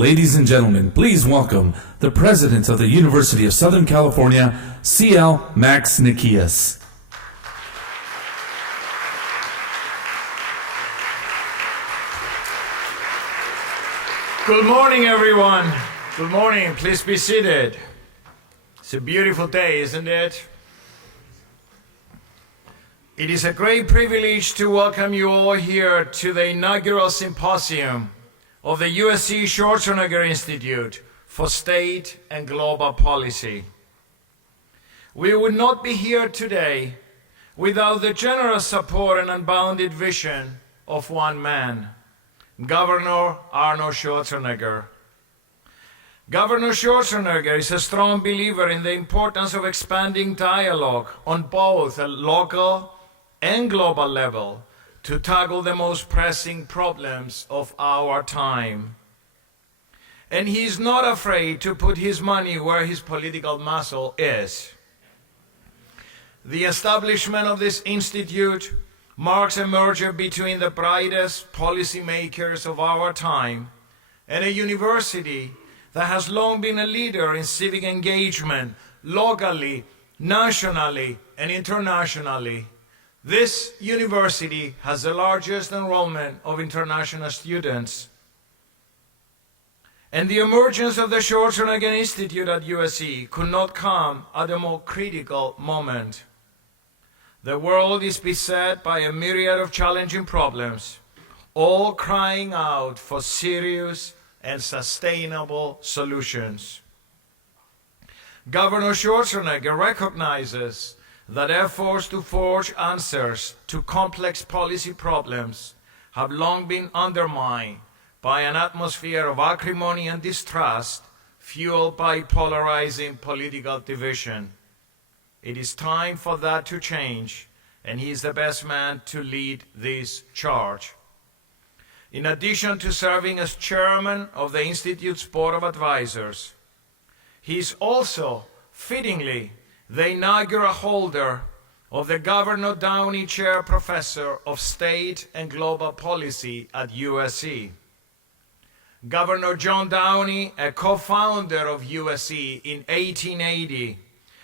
Ladies and gentlemen, please welcome the President of the University of Southern California, CL Max Nikias. Good morning, everyone. Good morning. Please be seated. It's a beautiful day, isn't it? It is a great privilege to welcome you all here to the Inaugural Symposium of the USC Schwarzenegger Institute for State and Global Policy. We would not be here today without the generous support and unbounded vision of one man, Governor Arnold Schwarzenegger. Governor Schwarzenegger is a strong believer in the importance of expanding dialogue on both a local and global level to tackle the most pressing problems of our time. And he is not afraid to put his money where his political muscle is. The establishment of this institute marks a merger between the brightest policymakers of our time and a university that has long been a leader in civic engagement locally, nationally, and internationally. This university has the largest enrollment of international students. And the emergence of the Schwarzenegger Institute at USC could not come at a more critical moment. The world is beset by a myriad of challenging problems, all crying out for serious and sustainable solutions. Governor Schwarzenegger recognizes that efforts to forge answers to complex policy problems have long been undermined by an atmosphere of acrimony and distrust fueled by polarizing political division. It is time for that to change, and he is the best man to lead this charge. In addition to serving as chairman of the Institute's Board of Advisors, he is also, fittingly, the inaugural holder of the Governor Downey Chair Professor of State and Global Policy at USC. Governor John Downey, a co-founder of USC in 1880,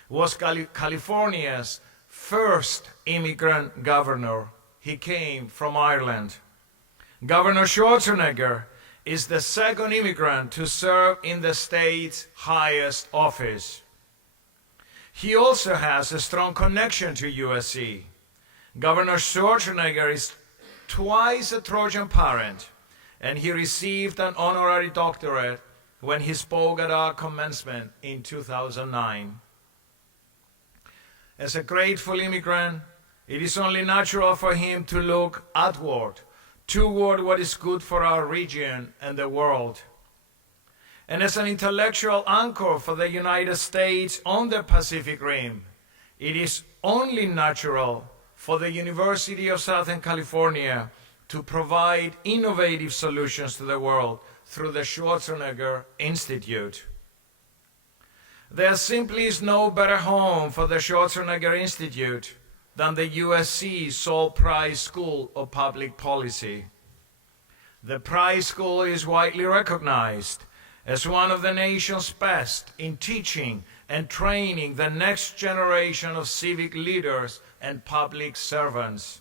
was California's first immigrant governor. He came from Ireland. Governor Schwarzenegger is the second immigrant to serve in the state's highest office. He also has a strong connection to USC. Governor Schwarzenegger is twice a Trojan parent, and he received an honorary doctorate when he spoke at our commencement in 2009. As a grateful immigrant, it is only natural for him to look outward, toward what is good for our region and the world. And as an intellectual anchor for the United States on the Pacific Rim, it is only natural for the University of Southern California to provide innovative solutions to the world through the Schwarzenegger Institute. There simply is no better home for the Schwarzenegger Institute than the USC Sol Price School of Public Policy. The Price School is widely recognized as one of the nation's best in teaching and training the next generation of civic leaders and public servants.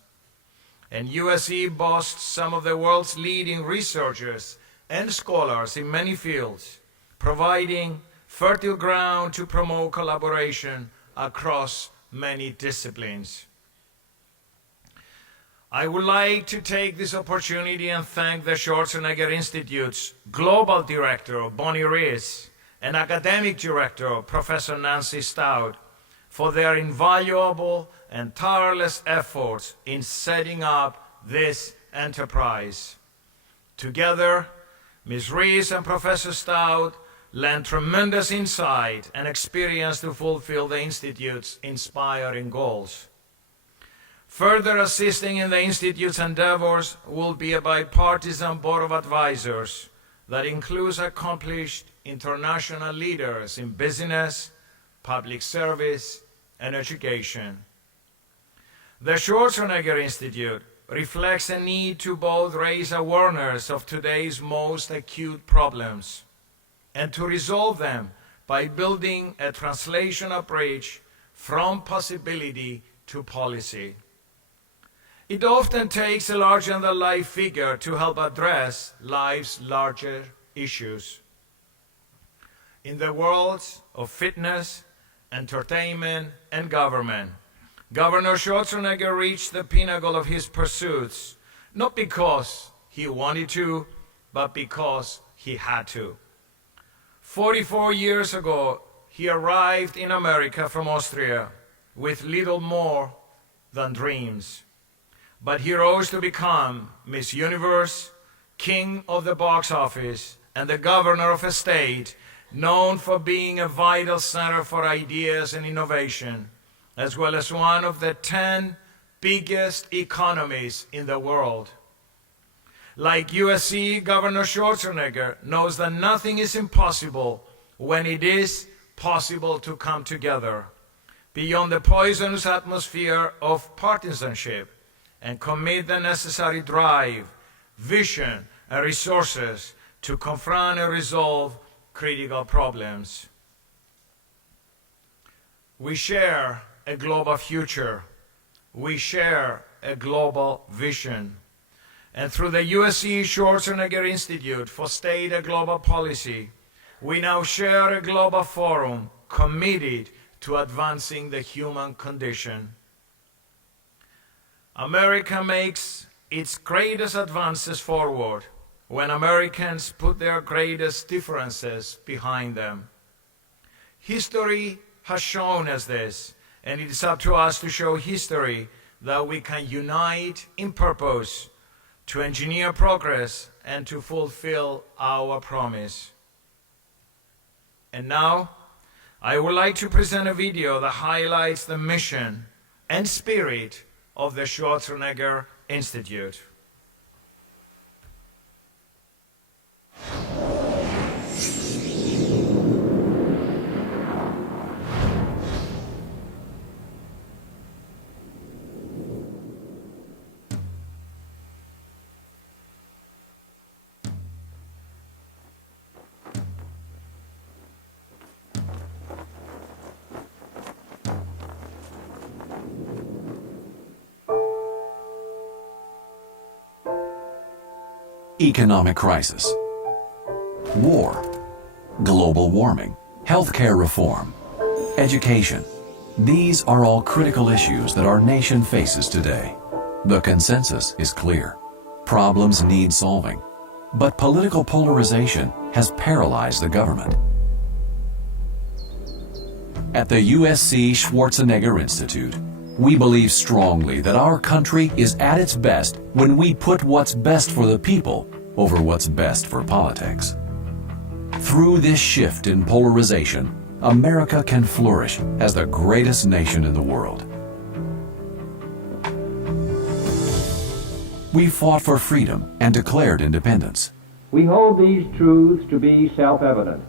And USC boasts some of the world's leading researchers and scholars in many fields, providing fertile ground to promote collaboration across many disciplines. I would like to take this opportunity and thank the Schwarzenegger Institute's Global Director, Bonnie Rees, and Academic Director, Professor Nancy Stout, for their invaluable and tireless efforts in setting up this enterprise. Together, Ms. Rees and Professor Stout lent tremendous insight and experience to fulfill the Institute's inspiring goals. Further assisting in the Institute's endeavors will be a bipartisan board of advisors that includes accomplished international leaders in business, public service, and education. The Schwarzenegger Institute reflects a need to both raise awareness of today's most acute problems and to resolve them by building a translational bridge from possibility to policy. It often takes a larger-than-life figure to help address life's larger issues. In the worlds of fitness, entertainment, and government, Governor Schwarzenegger reached the pinnacle of his pursuits, not because he wanted to, but because he had to. 44 years ago, he arrived in America from Austria with little more than dreams. But he rose to become Miss Universe, king of the box office, and the governor of a state known for being a vital center for ideas and innovation, as well as one of the 10 biggest economies in the world. Like USC, Governor Schwarzenegger knows that nothing is impossible when it is possible to come together beyond the poisonous atmosphere of partisanship and commit the necessary drive, vision, and resources to confront and resolve critical problems. We share a global future. We share a global vision. And through the USC Schwarzenegger Institute for State and Global Policy, we now share a global forum committed to advancing the human condition. America makes its greatest advances forward when Americans put their greatest differences behind them. History has shown us this, and it is up to us to show history that we can unite in purpose to engineer progress and to fulfill our promise. And now, I would like to present a video that highlights the mission and spirit of the Schwarzenegger Institute. Economic crisis, war, global warming, healthcare reform, education. These are all critical issues that our nation faces today. The consensus is clear. Problems need solving, but political polarization has paralyzed the government. At the USC Schwarzenegger Institute, we believe strongly that our country is at its best when we put what's best for the people over what's best for politics. Through this shift in polarization, America can flourish as the greatest nation in the world. We fought for freedom and declared independence. We hold these truths to be self-evident,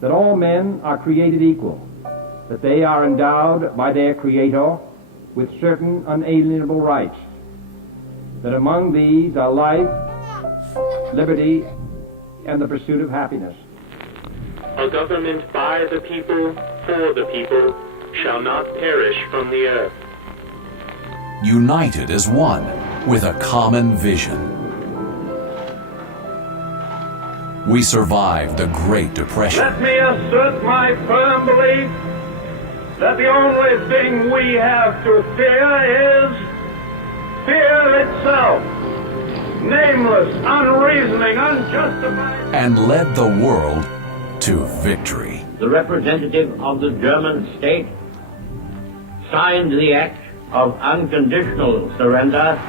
that all men are created equal, that they are endowed by their Creator with certain unalienable rights, that among these are life, liberty, and the pursuit of happiness. A government by the people, for the people, shall not perish from the earth. United as one, with a common vision. We survived the Great Depression. Let me assert my firm belief that the only thing we have to fear is fear itself. Nameless, unreasoning, unjustified. And led the world to victory. The representative of the German state signed the act of unconditional surrender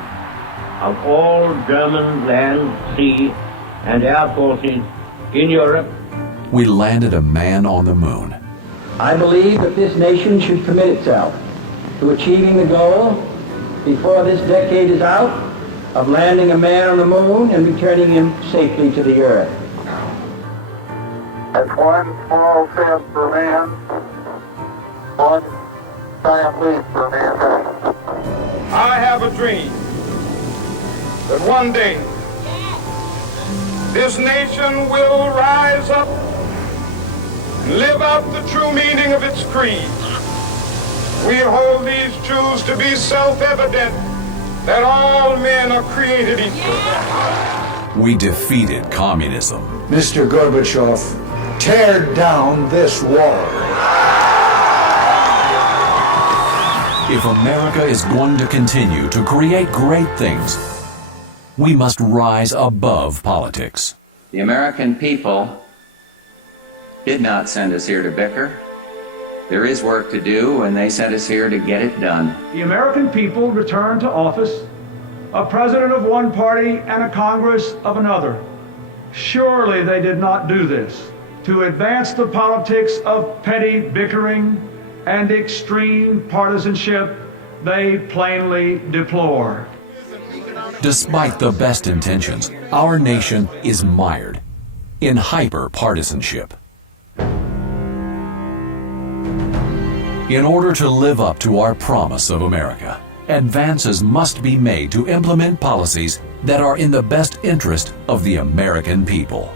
of all German land, sea, and air forces in Europe. We landed a man on the moon. I believe that this nation should commit itself to achieving the goal, before this decade is out, of landing a man on the moon and returning him safely to the earth. That's one small step for man, one giant leap for mankind. I have a dream that one day this nation will rise up and live out the true meaning of its creed. We hold these truths to be self-evident, that all men are created equal. We defeated communism. Mr. Gorbachev, tear down this wall. If America is going to continue to create great things, we must rise above politics. The American people did not send us here to bicker. There is work to do, and they sent us here to get it done. The American people returned to office a president of one party and a Congress of another. Surely they did not do this to advance the politics of petty bickering and extreme partisanship they plainly deplore. Despite the best intentions, our nation is mired in hyper-partisanship. In order to live up to our promise of America, advances must be made to implement policies that are in the best interest of the American people.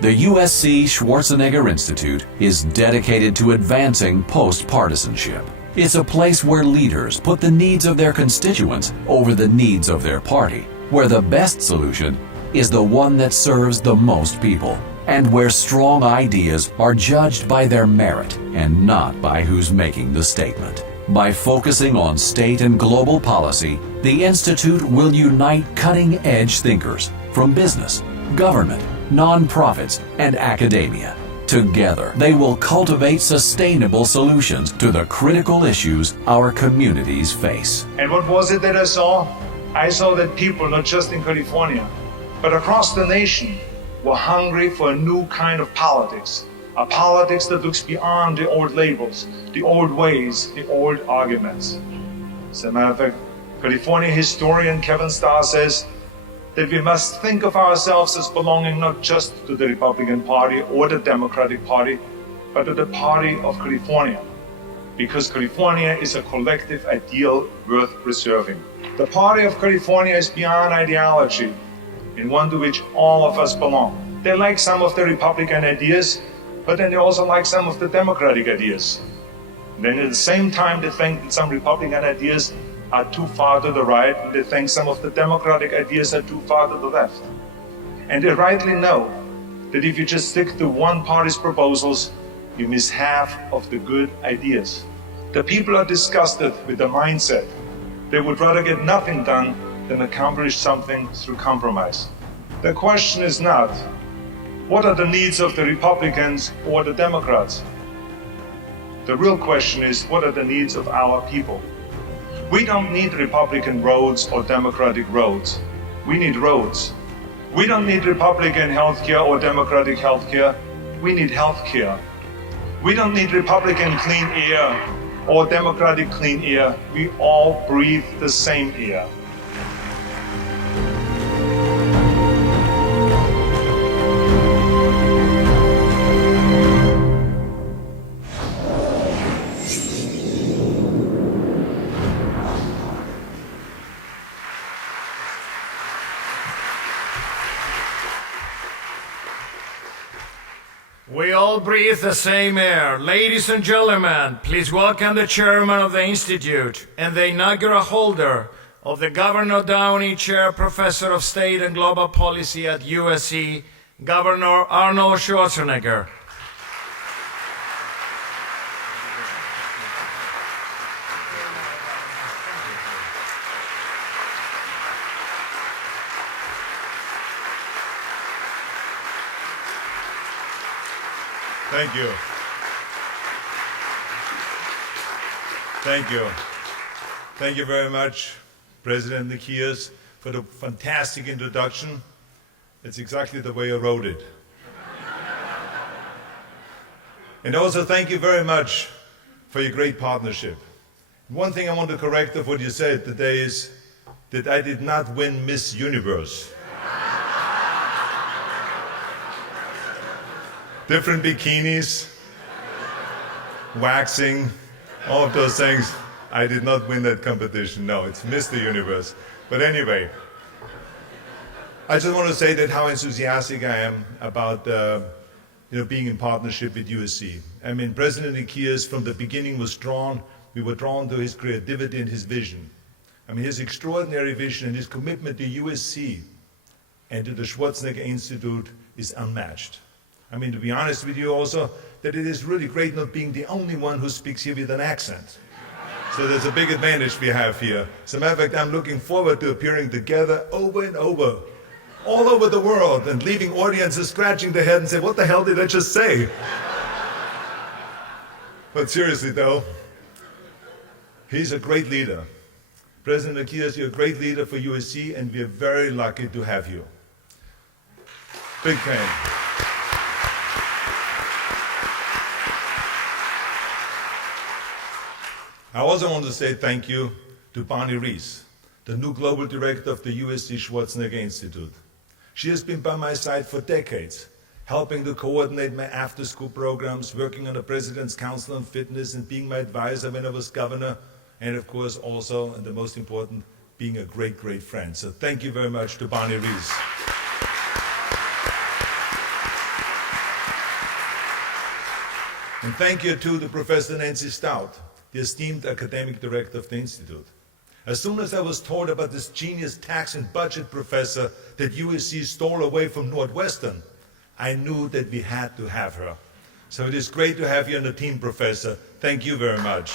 The USC Schwarzenegger Institute is dedicated to advancing post-partisanship. It's a place where leaders put the needs of their constituents over the needs of their party, where the best solution is the one that serves the most people, and where strong ideas are judged by their merit and not by who's making the statement. By focusing on state and global policy, the Institute will unite cutting-edge thinkers from business, government, nonprofits, and academia. Together, they will cultivate sustainable solutions to the critical issues our communities face. And what was it that I saw? I saw that people, not just in California, but across the nation, were hungry for a new kind of politics. A politics that looks beyond the old labels, the old ways, the old arguments. As a matter of fact, California historian Kevin Starr says that we must think of ourselves as belonging not just to the Republican Party or the Democratic Party, but to the Party of California, because California is a collective ideal worth preserving. The Party of California is beyond ideology, and one to which all of us belong. They like some of the Republican ideas, but then they also like some of the Democratic ideas. And then at the same time, they think that some Republican ideas are too far to the right, and they think some of the Democratic ideas are too far to the left. And they rightly know that if you just stick to one party's proposals, you miss half of the good ideas. The people are disgusted with the mindset. They would rather get nothing done than accomplish something through compromise. The question is not, what are the needs of the Republicans or the Democrats? The real question is, what are the needs of our people? We don't need Republican roads or Democratic roads. We need roads. We don't need Republican healthcare or Democratic healthcare. We need healthcare. We don't need Republican clean air or Democratic clean air. We all breathe the same air. We all breathe the same air. Ladies and gentlemen, please welcome the chairman of the Institute and the inaugural holder of the Governor Downey Chair Professor of State and Global Policy at USC, Governor Arnold Schwarzenegger. Thank you. Thank you. Thank you very much, President Nikias, for the fantastic introduction. It's exactly the way I wrote it. And also thank you very much for your great partnership. One thing I want to correct of what you said today is that I did not win Miss Universe. Different bikinis, waxing, all of those things. I did not win that competition. No, it's Mr. Universe. But anyway, I just want to say that how enthusiastic I am about being in partnership with USC. I mean, President Nikias from the beginning we were drawn to his creativity and his vision. I mean, his extraordinary vision and his commitment to USC and to the Schwarzenegger Institute is unmatched. I mean, to be honest with you also, that it is really great not being the only one who speaks here with an accent. So there's a big advantage we have here. As a matter of fact, I'm looking forward to appearing together over and over, all over the world, and leaving audiences scratching their head and say, what the hell did I just say? But seriously though, he's a great leader. President Nikias, you're a great leader for USC, and we're very lucky to have you. Big fan. I also want to say thank you to Bonnie Rees, the new global director of the USC Schwarzenegger Institute. She has been by my side for decades, helping to coordinate my after-school programs, working on the President's Council on Fitness, and being my advisor when I was governor, and of course also, and the most important, being a great, great friend. So thank you very much to Bonnie Rees. And thank you to the Professor Nancy Stout, the esteemed academic director of the Institute. As soon as I was told about this genius tax and budget professor that USC stole away from Northwestern, I knew that we had to have her. So it is great to have you on the team, Professor. Thank you very much.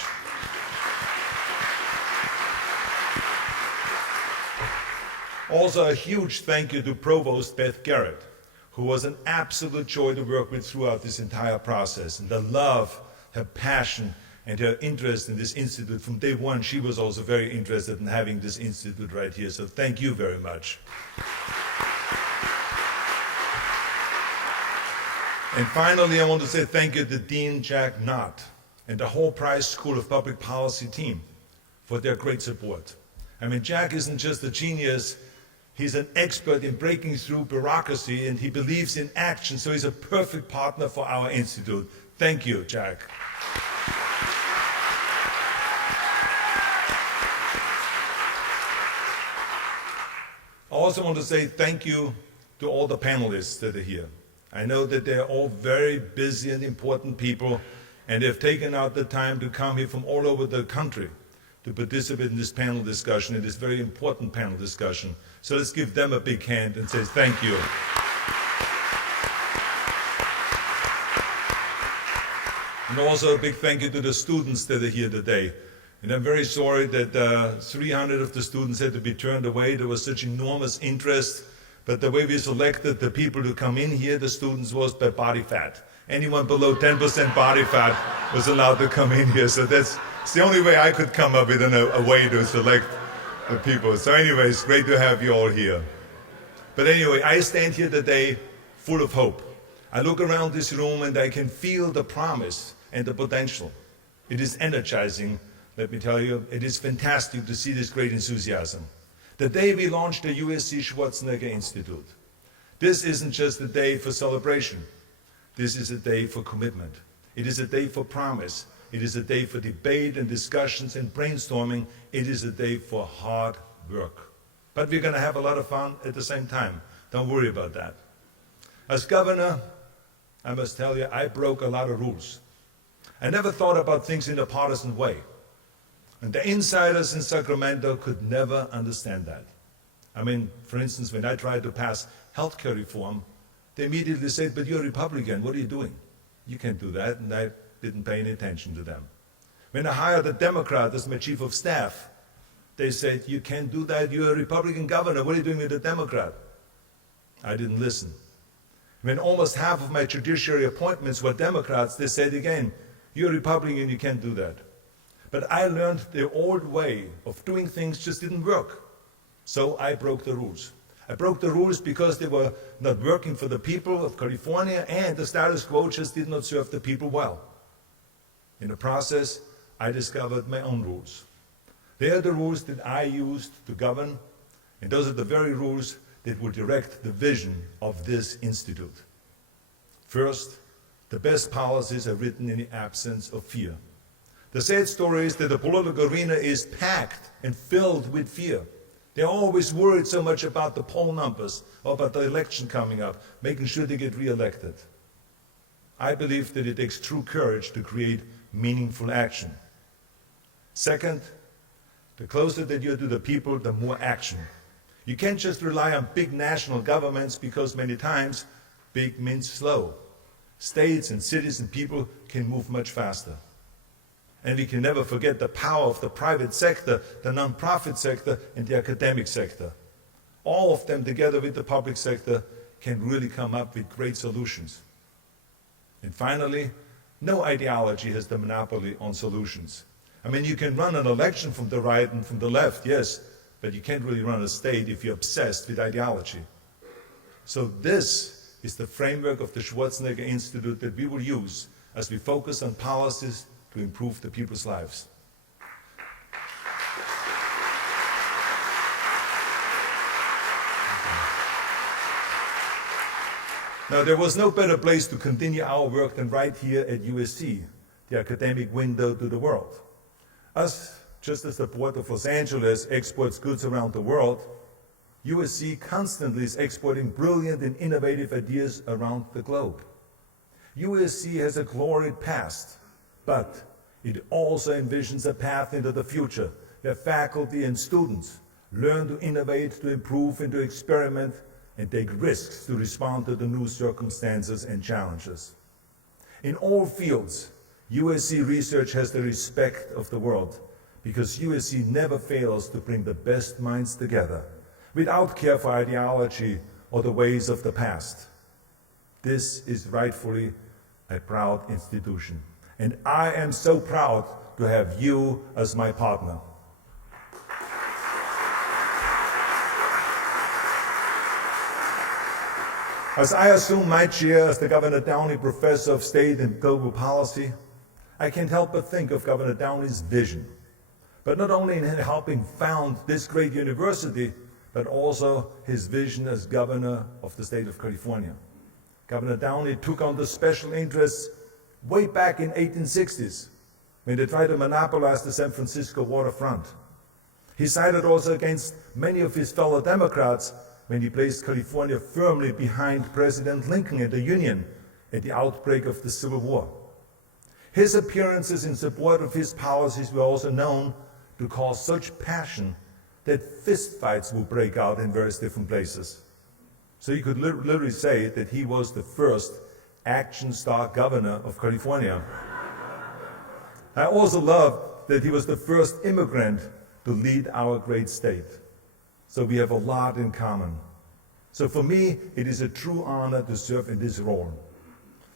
Also a huge thank you to Provost Beth Garrett, who was an absolute joy to work with throughout this entire process. And the love, her passion, and her interest in this institute. From day one, she was also very interested in having this institute right here. So thank you very much. And finally, I want to say thank you to Dean Jack Knott and the whole Price School of Public Policy team for their great support. I mean, Jack isn't just a genius, he's an expert in breaking through bureaucracy, and he believes in action, so he's a perfect partner for our institute. Thank you, Jack. I also want to say thank you to all the panelists that are here. I know that they're all very busy and important people, and they've taken out the time to come here from all over the country to participate in this panel discussion, in this very important panel discussion. So let's give them a big hand and say thank you. And also a big thank you to the students that are here today. And I'm very sorry that 300 of the students had to be turned away. There was such enormous interest. But the way we selected the people to come in here, the students, was by body fat. Anyone below 10% body fat was allowed to come in here. So that's the only way I could come up with a way to select the people. So anyways, great to have you all here. But anyway, I stand here today full of hope. I look around this room and I can feel the promise and the potential. It is energizing. Let me tell you, it is fantastic to see this great enthusiasm. The day we launched the USC Schwarzenegger Institute, this isn't just a day for celebration. This is a day for commitment. It is a day for promise. It is a day for debate and discussions and brainstorming. It is a day for hard work. But we're going to have a lot of fun at the same time. Don't worry about that. As governor, I must tell you, I broke a lot of rules. I never thought about things in a partisan way. And the insiders in Sacramento could never understand that. I mean, for instance, when I tried to pass healthcare reform, they immediately said, but you're a Republican, what are you doing? You can't do that, and I didn't pay any attention to them. When I hired a Democrat as my chief of staff, they said, you can't do that, you're a Republican governor, what are you doing with a Democrat? I didn't listen. When almost half of my judiciary appointments were Democrats, they said again, you're a Republican, you can't do that. But I learned the old way of doing things just didn't work. So I broke the rules. I broke the rules because they were not working for the people of California, and the status quo just did not serve the people well. In the process, I discovered my own rules. They are the rules that I used to govern, and those are the very rules that will direct the vision of this institute. First, the best policies are written in the absence of fear. The sad story is that the political arena is packed and filled with fear. They're always worried so much about the poll numbers or about the election coming up, making sure they get re-elected. I believe that it takes true courage to create meaningful action. Second, the closer that you're to the people, the more action. You can't just rely on big national governments because many times big means slow. States and cities and people can move much faster. And we can never forget the power of the private sector, the non-profit sector, and the academic sector. All of them together with the public sector can really come up with great solutions. And finally, no ideology has the monopoly on solutions. I mean, you can run an election from the right and from the left, yes, but you can't really run a state if you're obsessed with ideology. So this is the framework of the Schwarzenegger Institute that we will use as we focus on policies to improve the people's lives. Now, there was no better place to continue our work than right here at USC, the academic window to the world. Us, just as the Port of Los Angeles exports goods around the world, USC constantly is exporting brilliant and innovative ideas around the globe. USC has a gloried past, but it also envisions a path into the future where faculty and students learn to innovate, to improve, and to experiment, and take risks to respond to the new circumstances and challenges. In all fields, USC research has the respect of the world because USC never fails to bring the best minds together without care for ideology or the ways of the past. This is rightfully a proud institution, and I am so proud to have you as my partner. As I assume my chair as the Governor Downey Professor of State and Global Policy, I can't help but think of Governor Downey's vision, but not only in helping found this great university, but also his vision as governor of the state of California. Governor Downey took on the special interests way back in 1860s when they tried to monopolize the San Francisco waterfront. He sided also against many of his fellow Democrats when he placed California firmly behind President Lincoln and the Union at the outbreak of the Civil War. His appearances in support of his policies were also known to cause such passion that fistfights would break out in various different places. So you could literally say that he was the first action star governor of California. I also love that he was the first immigrant to lead our great state. So we have a lot in common. So for me, it is a true honor to serve in this role.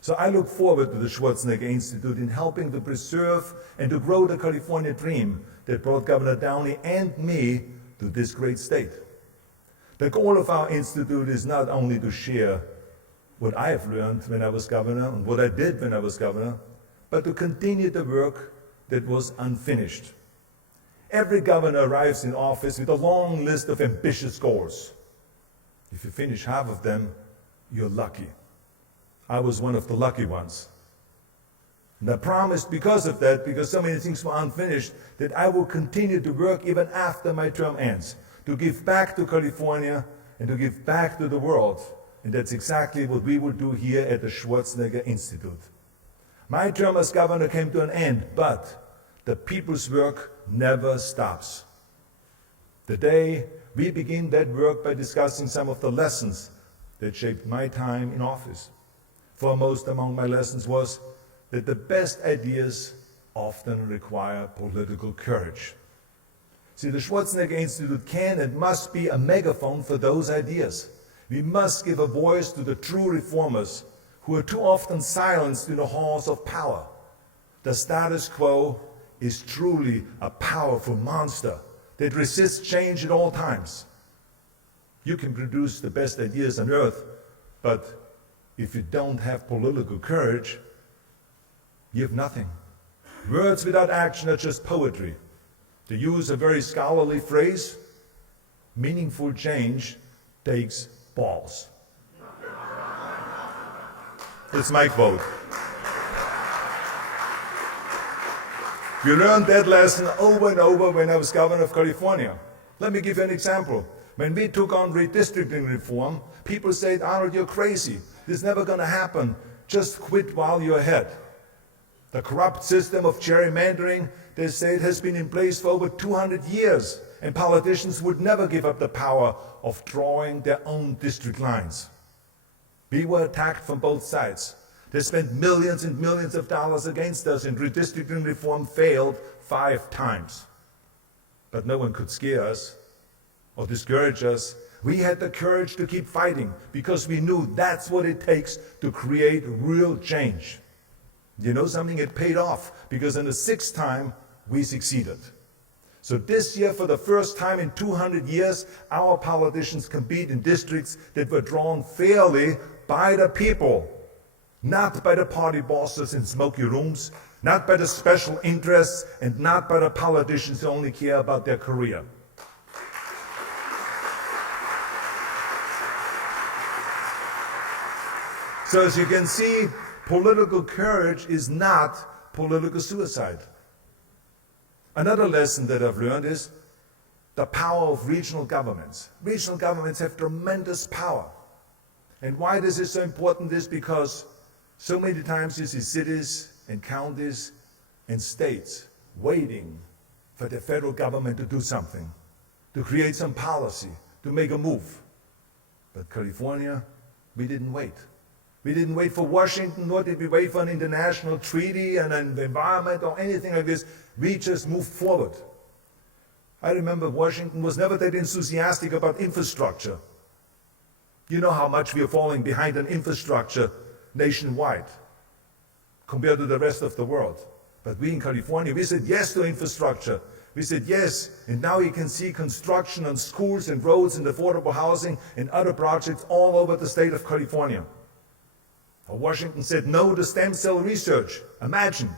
So I look forward to the Schwarzenegger Institute in helping to preserve and to grow the California dream that brought Governor Downey and me to this great state. The goal of our institute is not only to share what I have learned when I was governor and what I did when I was governor, but to continue the work that was unfinished. Every governor arrives in office with a long list of ambitious goals. If you finish half of them, you're lucky. I was one of the lucky ones. And I promised because of that, because so many things were unfinished, that I will continue to work even after my term ends, to give back to California and to give back to the world. And that's exactly what we will do here at the Schwarzenegger Institute. My term as governor came to an end, but the people's work never stops. Today, we begin that work by discussing some of the lessons that shaped my time in office. Foremost among my lessons was that the best ideas often require political courage. See, the Schwarzenegger Institute can and must be a megaphone for those ideas. We must give a voice to the true reformers who are too often silenced in the halls of power. The status quo is truly a powerful monster that resists change at all times. You can produce the best ideas on earth, but if you don't have political courage, you have nothing. Words without action are just poetry. To use a very scholarly phrase, meaningful change takes balls. It's my quote. We learned that lesson over and over when I was governor of California. Let me give you an example. When we took on redistricting reform, people said, Arnold, you're crazy. This is never going to happen. Just quit while you're ahead. The corrupt system of gerrymandering, they say, it has been in place for over 200 years, and politicians would never give up the power of drawing their own district lines. We were attacked from both sides. They spent millions and millions of dollars against us, and redistricting reform failed 5 times. But no one could scare us or discourage us. We had the courage to keep fighting because we knew that's what it takes to create real change. You know something? It paid off because in the 6th time, we succeeded. So this year, for the first time in 200 years, our politicians compete in districts that were drawn fairly by the people, not by the party bosses in smoky rooms, not by the special interests, and not by the politicians who only care about their career. So as you can see, political courage is not political suicide. Another lesson that I've learned is the power of regional governments. Regional governments have tremendous power. And why this is so important is because so many times you see cities and counties and states waiting for the federal government to do something, to create some policy, to make a move. But California, we didn't wait. We didn't wait for Washington, nor did we wait for an international treaty and an environment or anything like this. We just moved forward. I remember Washington was never that enthusiastic about infrastructure. You know how much we are falling behind on infrastructure nationwide compared to the rest of the world. But we in California, we said yes to infrastructure. We said yes, and now you can see construction on schools and roads and affordable housing and other projects all over the state of California. Washington said no to stem cell research. Imagine.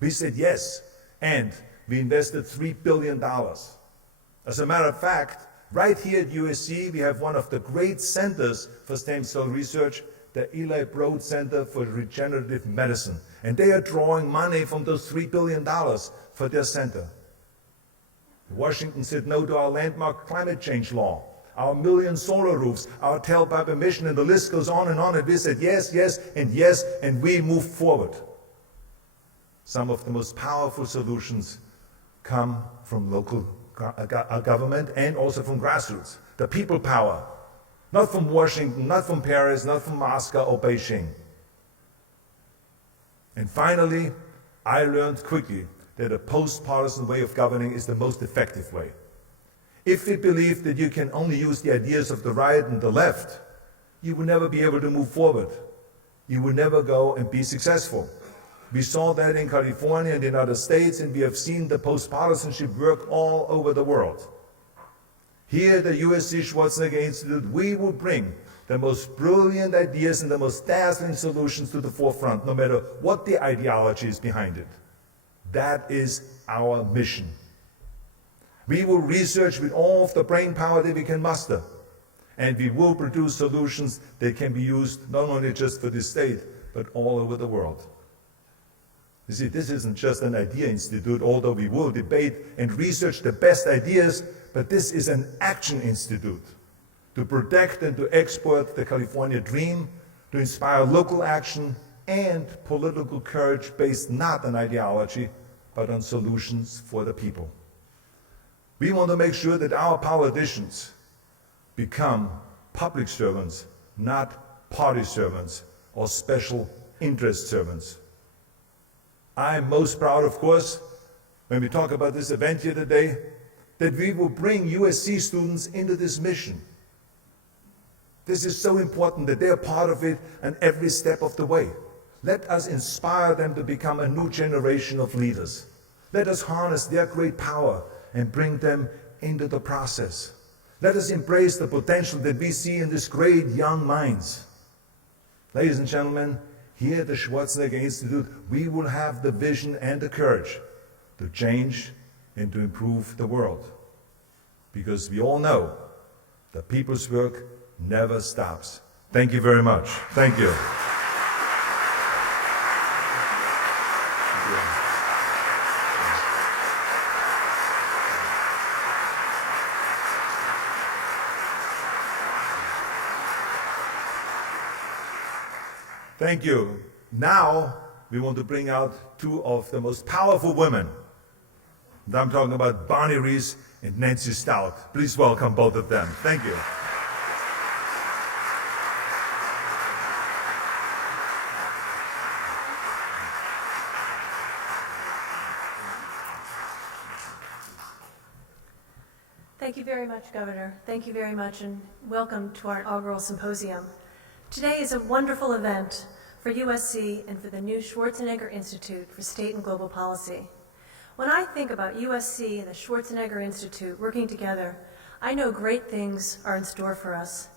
We said yes, and we invested $3 billion. As a matter of fact, right here at USC, we have one of the great centers for stem cell research, the Eli Broad Center for Regenerative Medicine. And they are drawing money from those $3 billion for their center. Washington said no to our landmark climate change law, our million solar roofs, our tailpipe emission, and the list goes on. And we said yes, yes, and we moved forward. Some of the most powerful solutions come from local government and also from grassroots. The people power, not from Washington, not from Paris, not from Moscow or Beijing. And finally, I learned quickly that a post-partisan way of governing is the most effective way. If we believe that you can only use the ideas of the right and the left, you will never be able to move forward. You will never go and be successful. We saw that in California and in other states, and we have seen the post-partisanship work all over the world. Here at the USC Schwarzenegger Institute, we will bring the most brilliant ideas and the most dazzling solutions to the forefront, no matter what the ideology is behind it. That is our mission. We will research with all of the brain power that we can muster, and we will produce solutions that can be used not only just for this state, but all over the world. You see, this isn't just an idea institute, although we will debate and research the best ideas, but this is an action institute to protect and to export the California dream, to inspire local action and political courage based not on ideology, but on solutions for the people. We want to make sure that our politicians become public servants, not party servants or special interest servants. I'm most proud, of course, when we talk about this event here today, that we will bring USC students into this mission. This is so important that they're part of it and every step of the way. Let us inspire them to become a new generation of leaders. Let us harness their great power and bring them into the process. Let us embrace the potential that we see in these great young minds. Ladies and gentlemen, here at the Schwarzenegger Institute, we will have the vision and the courage to change and to improve the world. Because we all know the people's work never stops. Thank you very much. Thank you. Thank you. Now, we want to bring out two of the most powerful women. And I'm talking about Bonnie Rees and Nancy Stout. Please welcome both of them. Thank you. Thank you very much, Governor. Thank you very much, and welcome to our inaugural symposium. Today is a wonderful event for USC and for the new Schwarzenegger Institute for State and Global Policy. When I think about USC and the Schwarzenegger Institute working together, I know great things are in store for us.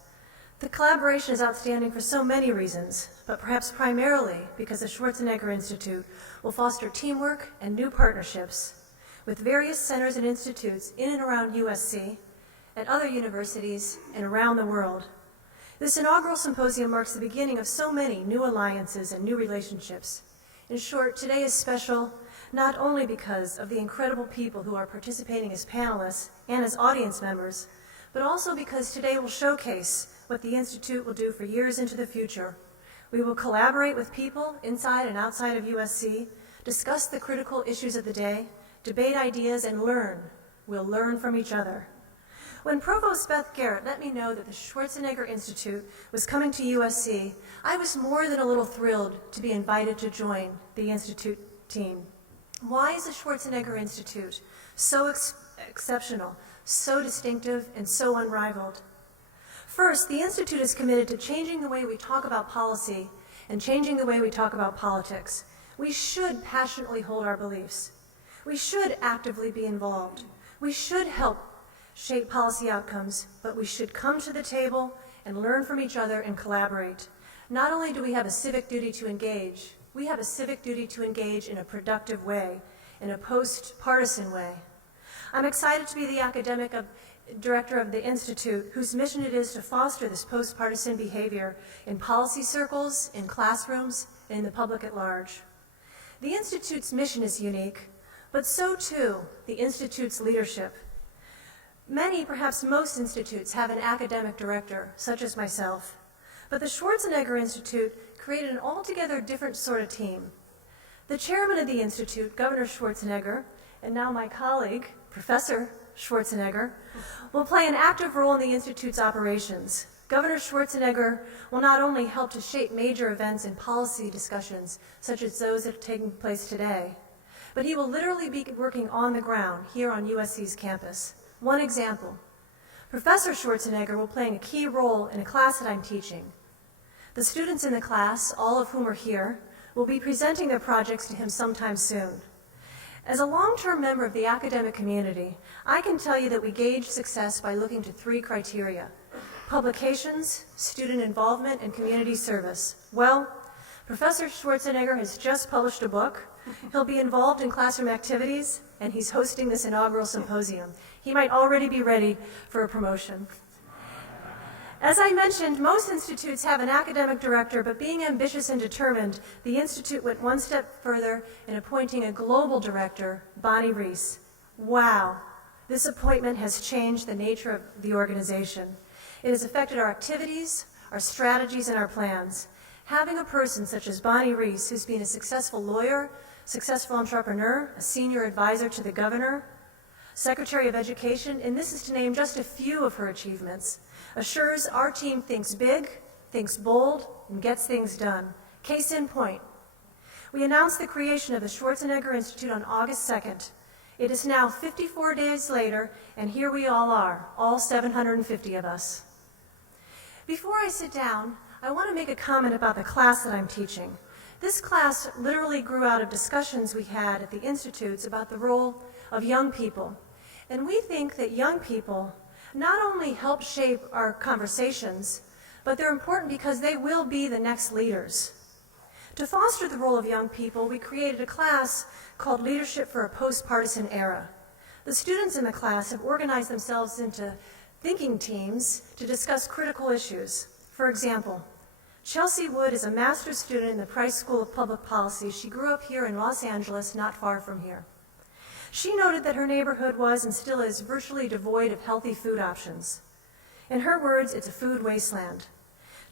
The collaboration is outstanding for so many reasons, but perhaps primarily because the Schwarzenegger Institute will foster teamwork and new partnerships with various centers and institutes in and around USC, at other universities, and around the world. This inaugural symposium marks the beginning of so many new alliances and new relationships. In short, today is special not only because of the incredible people who are participating as panelists and as audience members, but also because today will showcase what the Institute will do for years into the future. We will collaborate with people inside and outside of USC, discuss the critical issues of the day, debate ideas, and learn. We'll learn from each other. When Provost Beth Garrett let me know that the Schwarzenegger Institute was coming to USC, I was more than a little thrilled to be invited to join the Institute team. Why is the Schwarzenegger Institute so exceptional, so distinctive, and so unrivaled? First, the Institute is committed to changing the way we talk about policy and changing the way we talk about politics. We should passionately hold our beliefs. We should actively be involved. We should help shape policy outcomes, but we should come to the table and learn from each other and collaborate. Not only do we have a civic duty to engage, we have a civic duty to engage in a productive way, in a post-partisan way. I'm excited to be the academic director of the Institute, whose mission it is to foster this post-partisan behavior in policy circles, in classrooms, and in the public at large. The Institute's mission is unique, but so too the Institute's leadership. Many, perhaps most institutes have an academic director, such as myself, but the Schwarzenegger Institute created an altogether different sort of team. The chairman of the Institute, Governor Schwarzenegger, and now my colleague, Professor Schwarzenegger, will play an active role in the Institute's operations. Governor Schwarzenegger will not only help to shape major events and policy discussions, such as those that are taking place today, but he will literally be working on the ground here on USC's campus. One example, Professor Schwarzenegger will play a key role in a class that I'm teaching. The students in the class, all of whom are here, will be presenting their projects to him sometime soon. As a long-term member of the academic community, I can tell you that we gauge success by looking to three criteria: publications, student involvement, and community service. Well, Professor Schwarzenegger has just published a book. He'll be involved in classroom activities, and he's hosting this inaugural symposium. He might already be ready for a promotion. As I mentioned, most institutes have an academic director, but being ambitious and determined, the Institute went one step further in appointing a global director, Bonnie Rees. Wow, this appointment has changed the nature of the organization. It has affected our activities, our strategies, and our plans. Having a person such as Bonnie Rees, who's been a successful lawyer, successful entrepreneur, a senior advisor to the governor, Secretary of Education, and this is to name just a few of her achievements, assures our team thinks big, thinks bold, and gets things done. Case in point, we announced the creation of the Schwarzenegger Institute on August 2nd. It is now 54 days later, and here we all are, all 750 of us. Before I sit down, I want to make a comment about the class that I'm teaching. This class literally grew out of discussions we had at the institutes about the role of young people. And we think that young people not only help shape our conversations, but they're important because they will be the next leaders. To foster the role of young people, we created a class called Leadership for a Post-Partisan Era. The students in the class have organized themselves into thinking teams to discuss critical issues. For example, Chelsea Wood is a master's student in the Price School of Public Policy. She grew up here in Los Angeles, not far from here. She noted that her neighborhood was and still is virtually devoid of healthy food options. In her words, it's a food wasteland.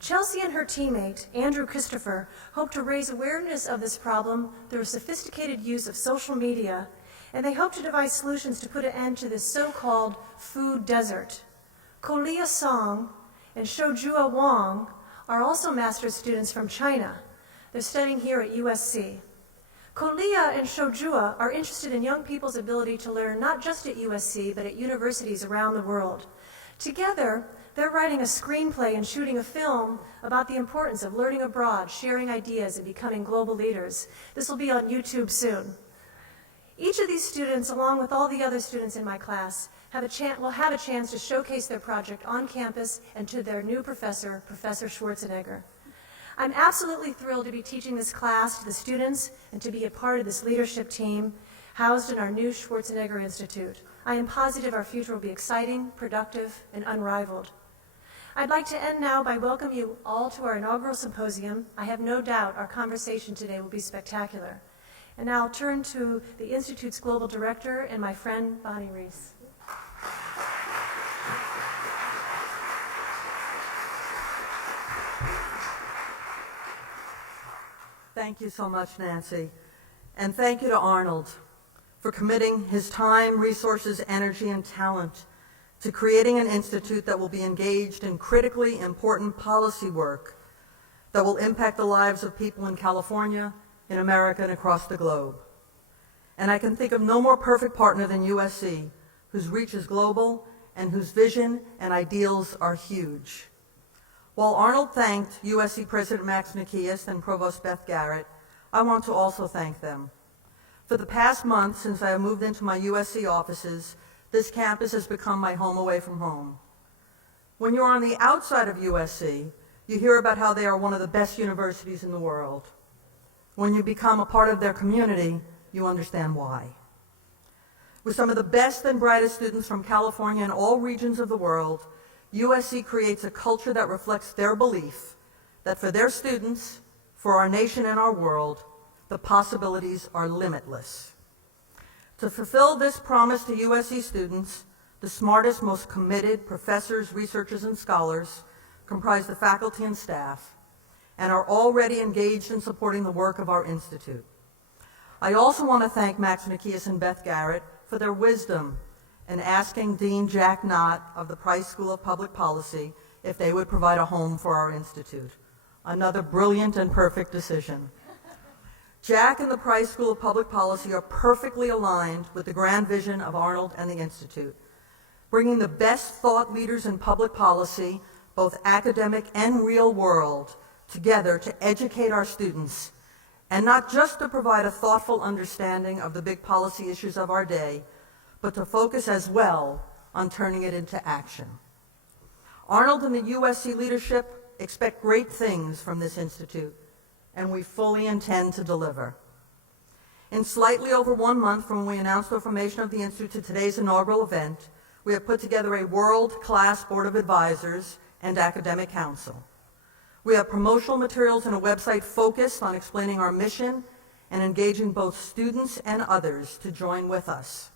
Chelsea and her teammate, Andrew Christopher, hope to raise awareness of this problem through a sophisticated use of social media, and they hope to devise solutions to put an end to this so-called food desert. Kolia Song and Shoujua Wang are also master's students from China. They're studying here at USC. Kolia and Shoujua are interested in young people's ability to learn not just at USC, but at universities around the world. Together, they're writing a screenplay and shooting a film about the importance of learning abroad, sharing ideas, and becoming global leaders. This will be on YouTube soon. Each of these students, along with all the other students in my class, will have a chance to showcase their project on campus and to their new professor, Professor Schwarzenegger. I'm absolutely thrilled to be teaching this class to the students and to be a part of this leadership team housed in our new Schwarzenegger Institute. I am positive our future will be exciting, productive, and unrivaled. I'd like to end now by welcoming you all to our inaugural symposium. I have no doubt our conversation today will be spectacular. And now I'll turn to the Institute's Global Director and my friend, Bonnie Reese. Thank you so much, Nancy. And thank you to Arnold for committing his time, resources, energy, and talent to creating an institute that will be engaged in critically important policy work that will impact the lives of people in California, in America, and across the globe. And I can think of no more perfect partner than USC, whose reach is global and whose vision and ideals are huge. While Arnold thanked USC President Max Nikias and Provost Beth Garrett, I want to also thank them. For the past month, since I have moved into my USC offices, this campus has become my home away from home. When you're on the outside of USC, you hear about how they are one of the best universities in the world. When you become a part of their community, you understand why. With some of the best and brightest students from California and all regions of the world, USC creates a culture that reflects their belief that for their students, for our nation and our world, the possibilities are limitless. To fulfill this promise to USC students, the smartest, most committed professors, researchers, and scholars comprise the faculty and staff and are already engaged in supporting the work of our institute. I also want to thank Max Nikias and Beth Garrett for their wisdom in asking Dean Jack Knott of the Price School of Public Policy if they would provide a home for our institute. Another brilliant and perfect decision. Jack and the Price School of Public Policy are perfectly aligned with the grand vision of Arnold and the Institute, bringing the best thought leaders in public policy, both academic and real world, together to educate our students, and not just to provide a thoughtful understanding of the big policy issues of our day, but to focus as well on turning it into action. Arnold and the USC leadership expect great things from this institute, and we fully intend to deliver. In slightly over 1 month from when we announced the formation of the institute to today's inaugural event, we have put together a world-class board of advisors and academic council. We have promotional materials and a website focused on explaining our mission and engaging both students and others to join with us.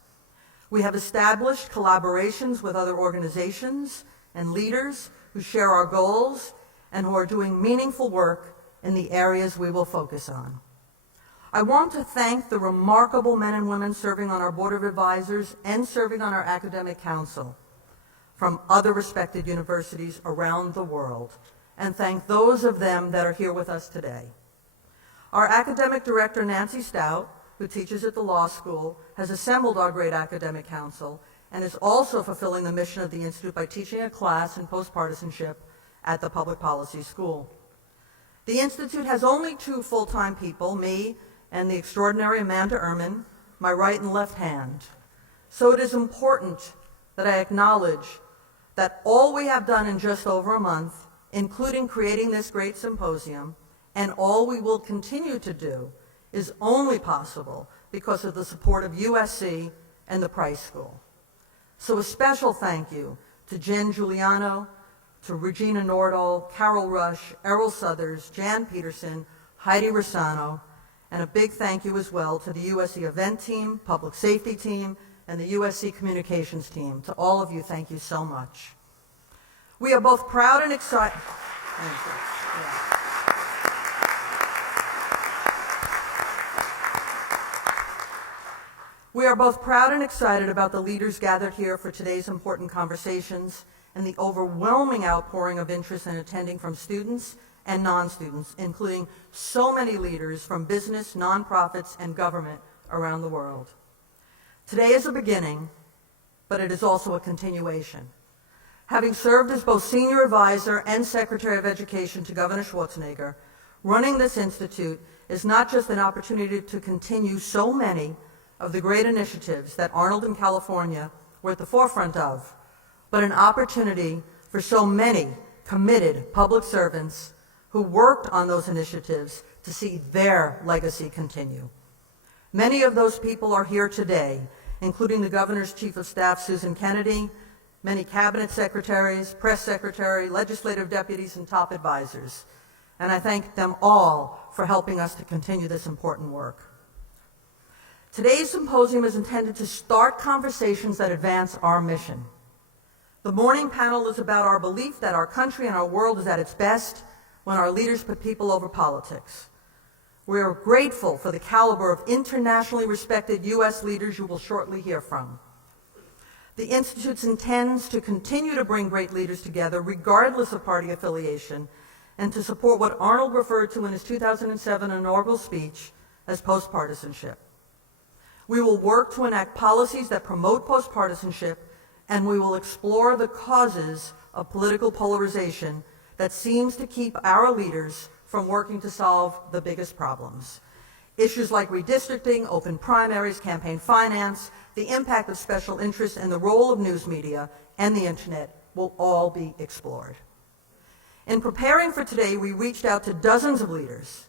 We have established collaborations with other organizations and leaders who share our goals and who are doing meaningful work in the areas we will focus on. I want to thank the remarkable men and women serving on our Board of Advisors and serving on our Academic Council from other respected universities around the world, and thank those of them that are here with us today. Our Academic Director, Nancy Stout, who teaches at the law school, has assembled our great Academic Council and is also fulfilling the mission of the Institute by teaching a class in post-partisanship at the Public Policy School. The Institute has only 2 full-time people, me and the extraordinary Amanda Ehrman, my right and left hand. So it is important that I acknowledge that all we have done in just over a month, including creating this great symposium, and all we will continue to do, is only possible because of the support of USC and the Price School. So a special thank you to Jen Giuliano, to Regina Nordall, Carol Rush, Errol Southers, Jan Peterson, Heidi Rossano, and a big thank you as well to the USC event team, public safety team, and the USC communications team. To all of you, thank you so much. We are both proud and excited. Thank you. Yeah. We are both proud and excited about the leaders gathered here for today's important conversations and the overwhelming outpouring of interest in attending from students and non-students, including so many leaders from business, nonprofits, and government around the world. Today is a beginning, but it is also a continuation. Having served as both Senior Advisor and Secretary of Education to Governor Schwarzenegger, running this institute is not just an opportunity to continue so many of the great initiatives that Arnold and California were at the forefront of, but an opportunity for so many committed public servants who worked on those initiatives to see their legacy continue. Many of those people are here today, including the Governor's Chief of Staff, Susan Kennedy, many cabinet secretaries, press secretary, legislative deputies, and top advisors. And I thank them all for helping us to continue this important work. Today's symposium is intended to start conversations that advance our mission. The morning panel is about our belief that our country and our world is at its best when our leaders put people over politics. We are grateful for the caliber of internationally respected U.S. leaders you will shortly hear from. The Institute intends to continue to bring great leaders together regardless of party affiliation and to support what Arnold referred to in his 2007 inaugural speech as post-partisanship. We will work to enact policies that promote post-partisanship, and we will explore the causes of political polarization that seems to keep our leaders from working to solve the biggest problems. Issues like redistricting, open primaries, campaign finance, the impact of special interests, and the role of news media and the internet will all be explored. In preparing for today, we reached out to dozens of leaders,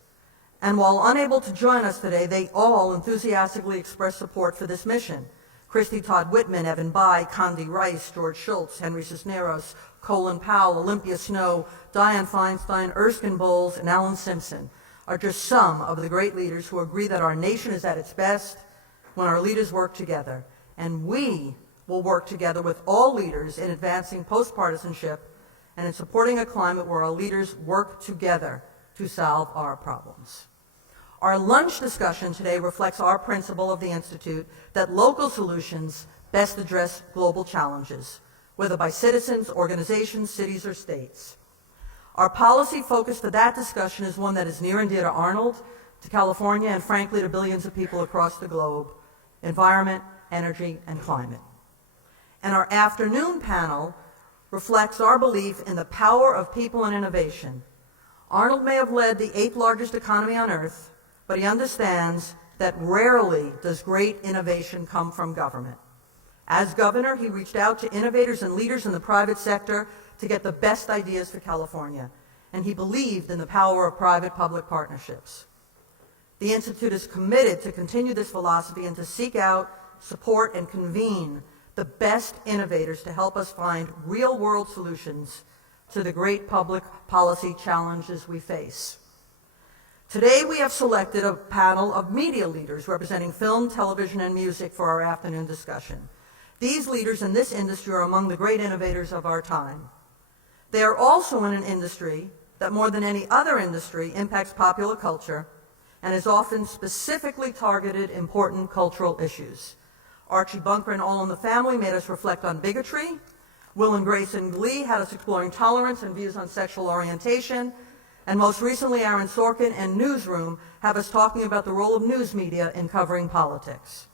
and while unable to join us today, they all enthusiastically expressed support for this mission. Christy Todd Whitman, Evan Bayh, Condi Rice, George Schultz, Henry Cisneros, Colin Powell, Olympia Snow, Dianne Feinstein, Erskine Bowles, and Alan Simpson are just some of the great leaders who agree that our nation is at its best when our leaders work together. And we will work together with all leaders in advancing post-partisanship and in supporting a climate where our leaders work together to solve our problems. Our lunch discussion today reflects our principle of the Institute that local solutions best address global challenges, whether by citizens, organizations, cities, or states. Our policy focus for that discussion is one that is near and dear to Arnold, to California, and frankly to billions of people across the globe: environment, energy, and climate. And our afternoon panel reflects our belief in the power of people and innovation. Arnold may have led the 8th largest economy on earth, but he understands that rarely does great innovation come from government. As governor, he reached out to innovators and leaders in the private sector to get the best ideas for California, and he believed in the power of private-public partnerships. The Institute is committed to continue this philosophy and to seek out, support, and convene the best innovators to help us find real-world solutions to the great public policy challenges we face. Today we have selected a panel of media leaders representing film, television, and music for our afternoon discussion. These leaders in this industry are among the great innovators of our time. They are also in an industry that more than any other industry impacts popular culture and has often specifically targeted important cultural issues. Archie Bunker and All in the Family made us reflect on bigotry. Will and Grace in Glee had us exploring tolerance and views on sexual orientation. And most recently, Aaron Sorkin and Newsroom have us talking about the role of news media in covering politics.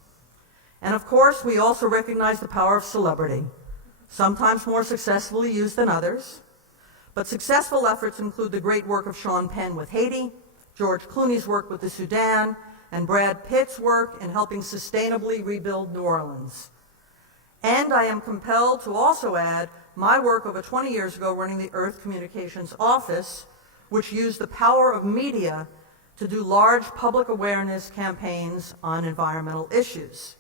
And of course, we also recognize the power of celebrity, sometimes more successfully used than others. But successful efforts include the great work of Sean Penn with Haiti, George Clooney's work with the Sudan, and Brad Pitt's work in helping sustainably rebuild New Orleans. And I am compelled to also add my work over 20 years ago running the Earth Communications Office, which used the power of media to do large public awareness campaigns on environmental issues.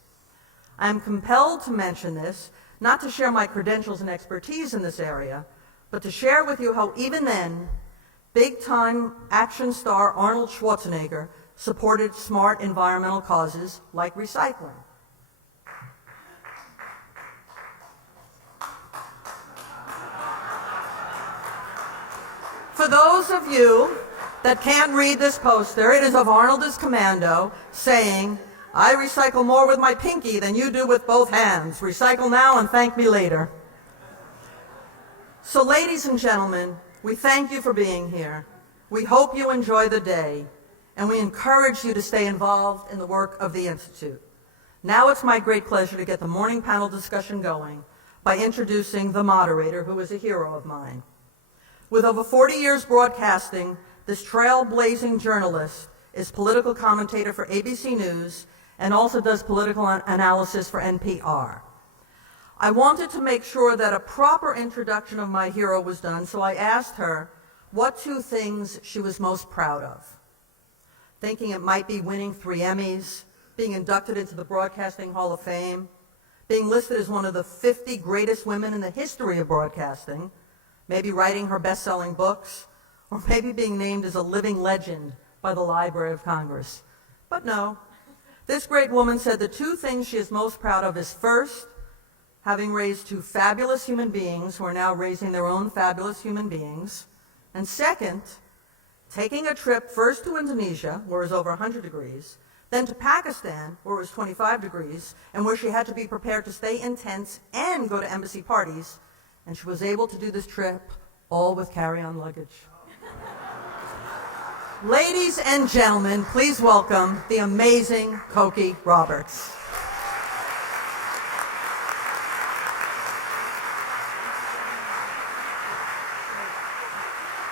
I am compelled to mention this, not to share my credentials and expertise in this area, but to share with you how even then, big-time action star Arnold Schwarzenegger supported smart environmental causes like recycling. For those of you that can't read this poster, it is of Arnold as commando saying, "I recycle more with my pinky than you do with both hands. Recycle now and thank me later." So ladies and gentlemen, we thank you for being here. We hope you enjoy the day, and we encourage you to stay involved in the work of the Institute. Now it's my great pleasure to get the morning panel discussion going by introducing the moderator, who is a hero of mine. With over 40 years broadcasting, this trailblazing journalist is political commentator for ABC News and also does political analysis for NPR. I wanted to make sure that a proper introduction of my hero was done, so I asked her what 2 things she was most proud of. Thinking it might be winning 3 Emmys, being inducted into the Broadcasting Hall of Fame, being listed as one of the 50 greatest women in the history of broadcasting, maybe writing her best-selling books, or maybe being named as a living legend by the Library of Congress. But no, this great woman said the 2 things she is most proud of is, first, having raised 2 fabulous human beings who are now raising their own fabulous human beings, and second, taking a trip first to Indonesia, where it was over 100 degrees, then to Pakistan, where it was 25 degrees, and where she had to be prepared to stay in tents and go to embassy parties, and she was able to do this trip all with carry-on luggage. Ladies and gentlemen, please welcome the amazing Cokie Roberts.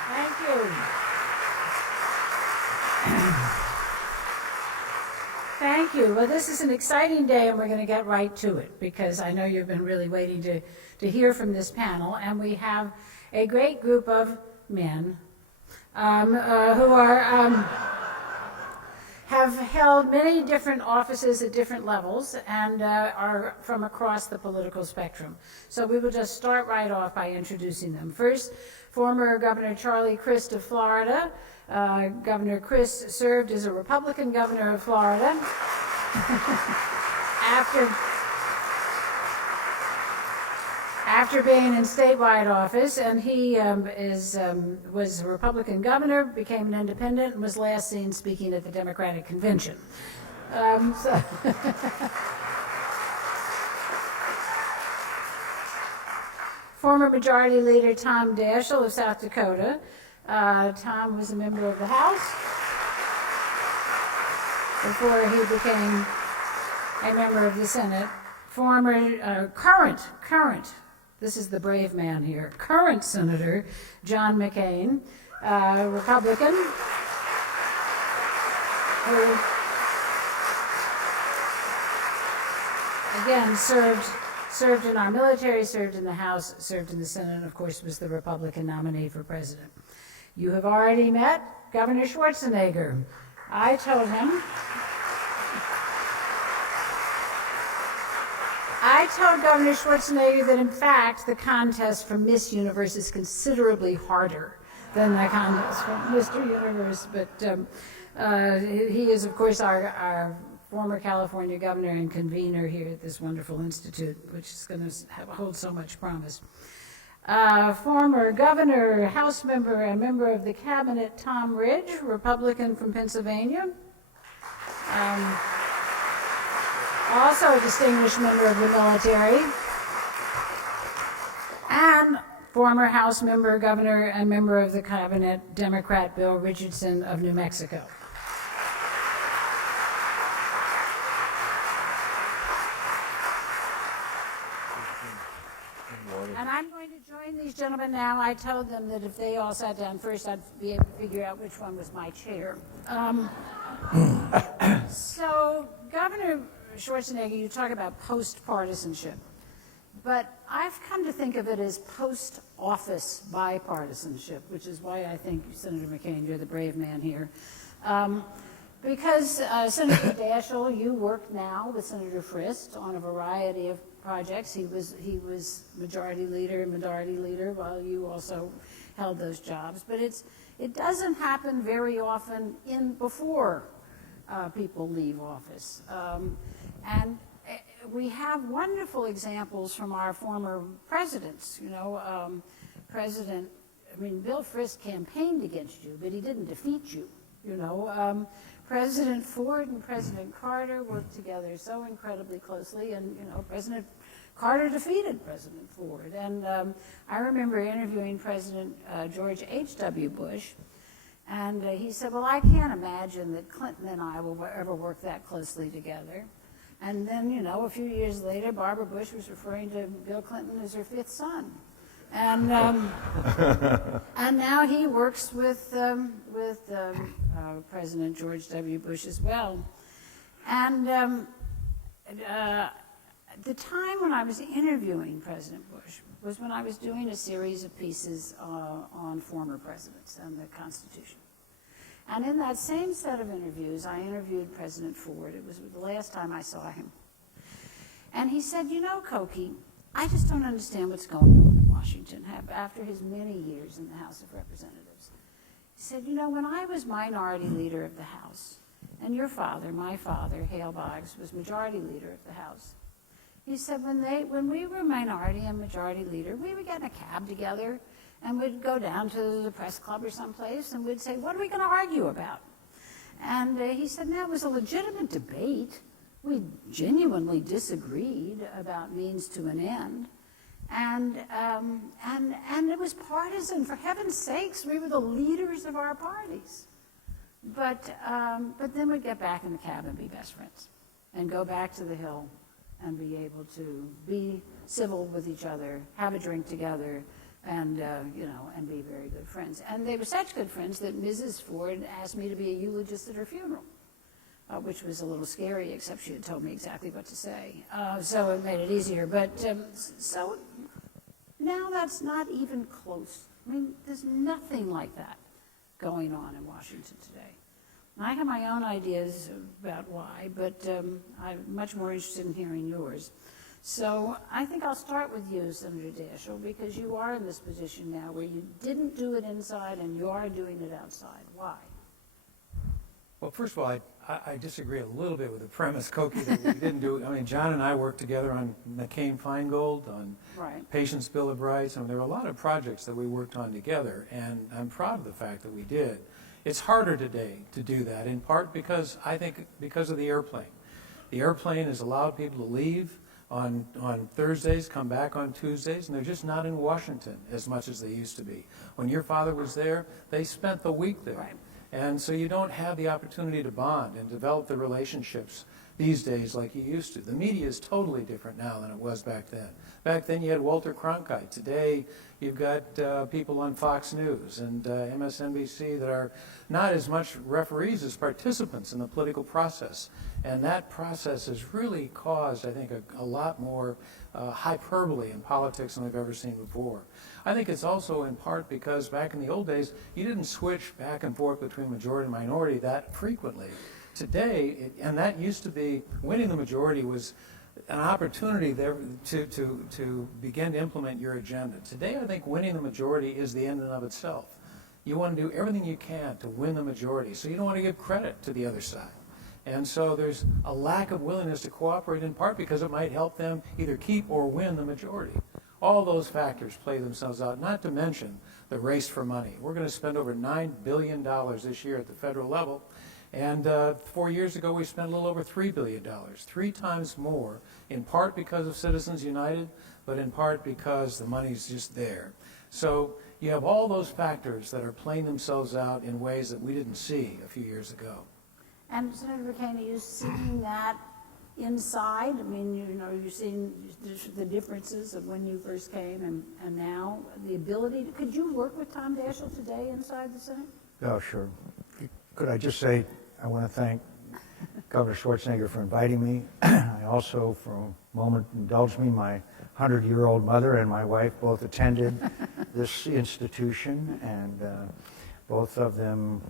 Thank you. Thank you. Well, this is an exciting day, and we're going to get right to it, because I know you've been really waiting to hear from this panel, and we have a great group of men who have held many different offices at different levels and are from across the political spectrum. So we will just start right off by introducing them. First, former Governor Charlie Crist of Florida. Governor Crist served as a Republican governor of Florida after being in statewide office, and he was a Republican governor, became an independent, and was last seen speaking at the Democratic Convention. Former Majority Leader Tom Daschle of South Dakota. Tom was a member of the House before he became a member of the Senate. Current, this is the brave man here, current Senator John McCain, Republican, who again served in our military, served in the House, served in the Senate, and of course was the Republican nominee for president. You have already met Governor Schwarzenegger. I told Governor Schwarzenegger that in fact the contest for Miss Universe is considerably harder than the contest for Mr. Universe, but he is of course our former California governor and convener here at this wonderful institute, which is going to hold so much promise. Former governor, House member, and member of the cabinet, Tom Ridge, Republican from Pennsylvania. Also a distinguished member of the military. And former House member, governor, and member of the cabinet, Democrat Bill Richardson of New Mexico. And I'm going to join these gentlemen now. I told them that if they all sat down first, I'd be able to figure out which one was my chair. So, Governor Schwarzenegger, you talk about post-partisanship, but I've come to think of it as post-office bipartisanship, which is why I think, Senator McCain, you're the brave man here. Because Senator Daschle, you work now with Senator Crist on a variety of projects. He was majority leader, while you also held those jobs. But it doesn't happen very often before people leave office. And we have wonderful examples from our former presidents. President I mean, Bill Frist campaigned against you, but he didn't defeat you, you know. President Ford and President Carter worked together so incredibly closely, and, you know, President Carter defeated President Ford. And I remember interviewing President George H.W. Bush, and he said, well, I can't imagine that Clinton and I will ever work that closely together. And then, you know, a few years later, Barbara Bush was referring to Bill Clinton as her fifth son. And and now he works with President George W. Bush as well. And the time when I was interviewing President Bush was when I was doing a series of pieces on former presidents and the Constitution. And in that same set of interviews, I interviewed President Ford. It was the last time I saw him. And he said, you know, Cokie, I just don't understand what's going on in Washington after his many years in the House of Representatives. He said, you know, when I was minority leader of the House, and your father, my father, Hale Boggs, was majority leader of the House, he said when we were minority and majority leader, we would get in a cab together and we'd go down to the press club or someplace and we'd say, what are we going to argue about? And he said, that was a legitimate debate. We genuinely disagreed about means to an end. And it was partisan. For heaven's sakes, we were the leaders of our parties. But then we'd get back in the cab and be best friends and go back to the Hill and be able to be civil with each other, have a drink together, and you know, and be very good friends. And they were such good friends that Mrs. Ford asked me to be a eulogist at her funeral, which was a little scary, except she had told me exactly what to say. So it made it easier. But so now that's not even close. I mean, there's nothing like that going on in Washington today. I have my own ideas about why, but I'm much more interested in hearing yours. So I think I'll start with you, Senator Daschle, because you are in this position now where you didn't do it inside and you are doing it outside. Why? Well, first of all, I disagree a little bit with the premise, Cokie, that we didn't do. I mean, John and I worked together on McCain-Feingold, on Patients' Bill of Rights. I mean, there were a lot of projects that we worked on together, and I'm proud of the fact that we did. It's harder today to do that, in part because, I think, because of the airplane. The airplane has allowed people to leave on Thursdays, come back on Tuesdays, and they're just not in Washington as much as they used to be. When your father was there, they spent the week there. Right. And so you don't have the opportunity to bond and develop the relationships these days like you used to. The media is totally different now than it was back then. Back then you had Walter Cronkite. Today you've got people on Fox News and MSNBC that are not as much referees as participants in the political process. And that process has really caused, I think, a lot more hyperbole in politics than we've ever seen before. I think it's also in part because back in the old days, you didn't switch back and forth between majority and minority that frequently. Today, and that used to be, winning the majority was an opportunity there to begin to implement your agenda. Today, I think winning the majority is the end in and of itself. You want to do everything you can to win the majority, so you don't want to give credit to the other side. And so there's a lack of willingness to cooperate, in part because it might help them either keep or win the majority. All those factors play themselves out, not to mention the race for money. We're going to spend over $9 billion this year at the federal level. And 4 years ago, we spent a little over $3 billion, 3 times more, in part because of Citizens United, but in part because the money's just there. So you have all those factors that are playing themselves out in ways that we didn't see a few years ago. And Senator McCain, are you seeing that inside? I mean, you know, you're seeing the differences of when you first came and now, the ability to, could you work with Tom Daschle today inside the Senate? Oh, sure. Could I just say, I want to thank Governor Schwarzenegger for inviting me. I also, for a moment, indulge me, my 100-year-old mother and my wife both attended this institution, and both of them,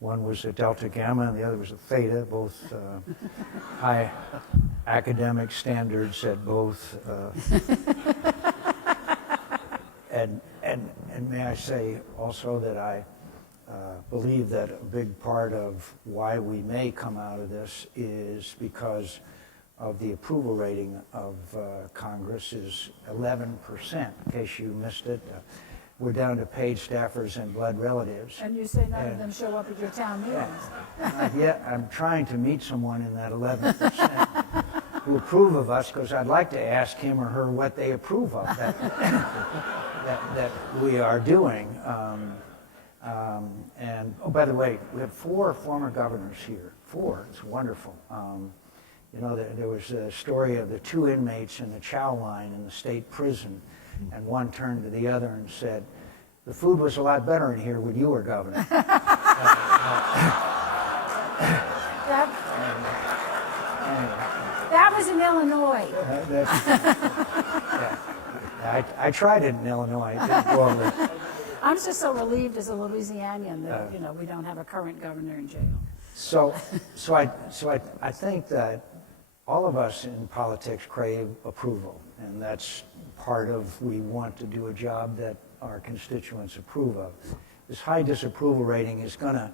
one was a Delta Gamma and the other was a Theta, both high academic standards at both. And may I say also that I believe that a big part of why we may come out of this is because of the approval rating of Congress is 11%, in case you missed it. we're down to paid staffers and blood relatives. And you say none of them show up at your town meetings. Yet I'm trying to meet someone in that 11% who approve of us, because I'd like to ask him or her what they approve of that we are doing. And oh, by the way, we have 4 former governors here. 4. It's wonderful. You know, there was a story of the 2 inmates in the chow line in the state prison, and one turned to the other and said, "The food was a lot better in here when you were governor." That was in Illinois. I tried it in Illinois. It didn't go over. I'm just so relieved as a Louisianian that you know we don't have a current governor in jail. So I think that all of us in politics crave approval, and that's part of, we want to do a job that our constituents approve of. This high disapproval rating is going to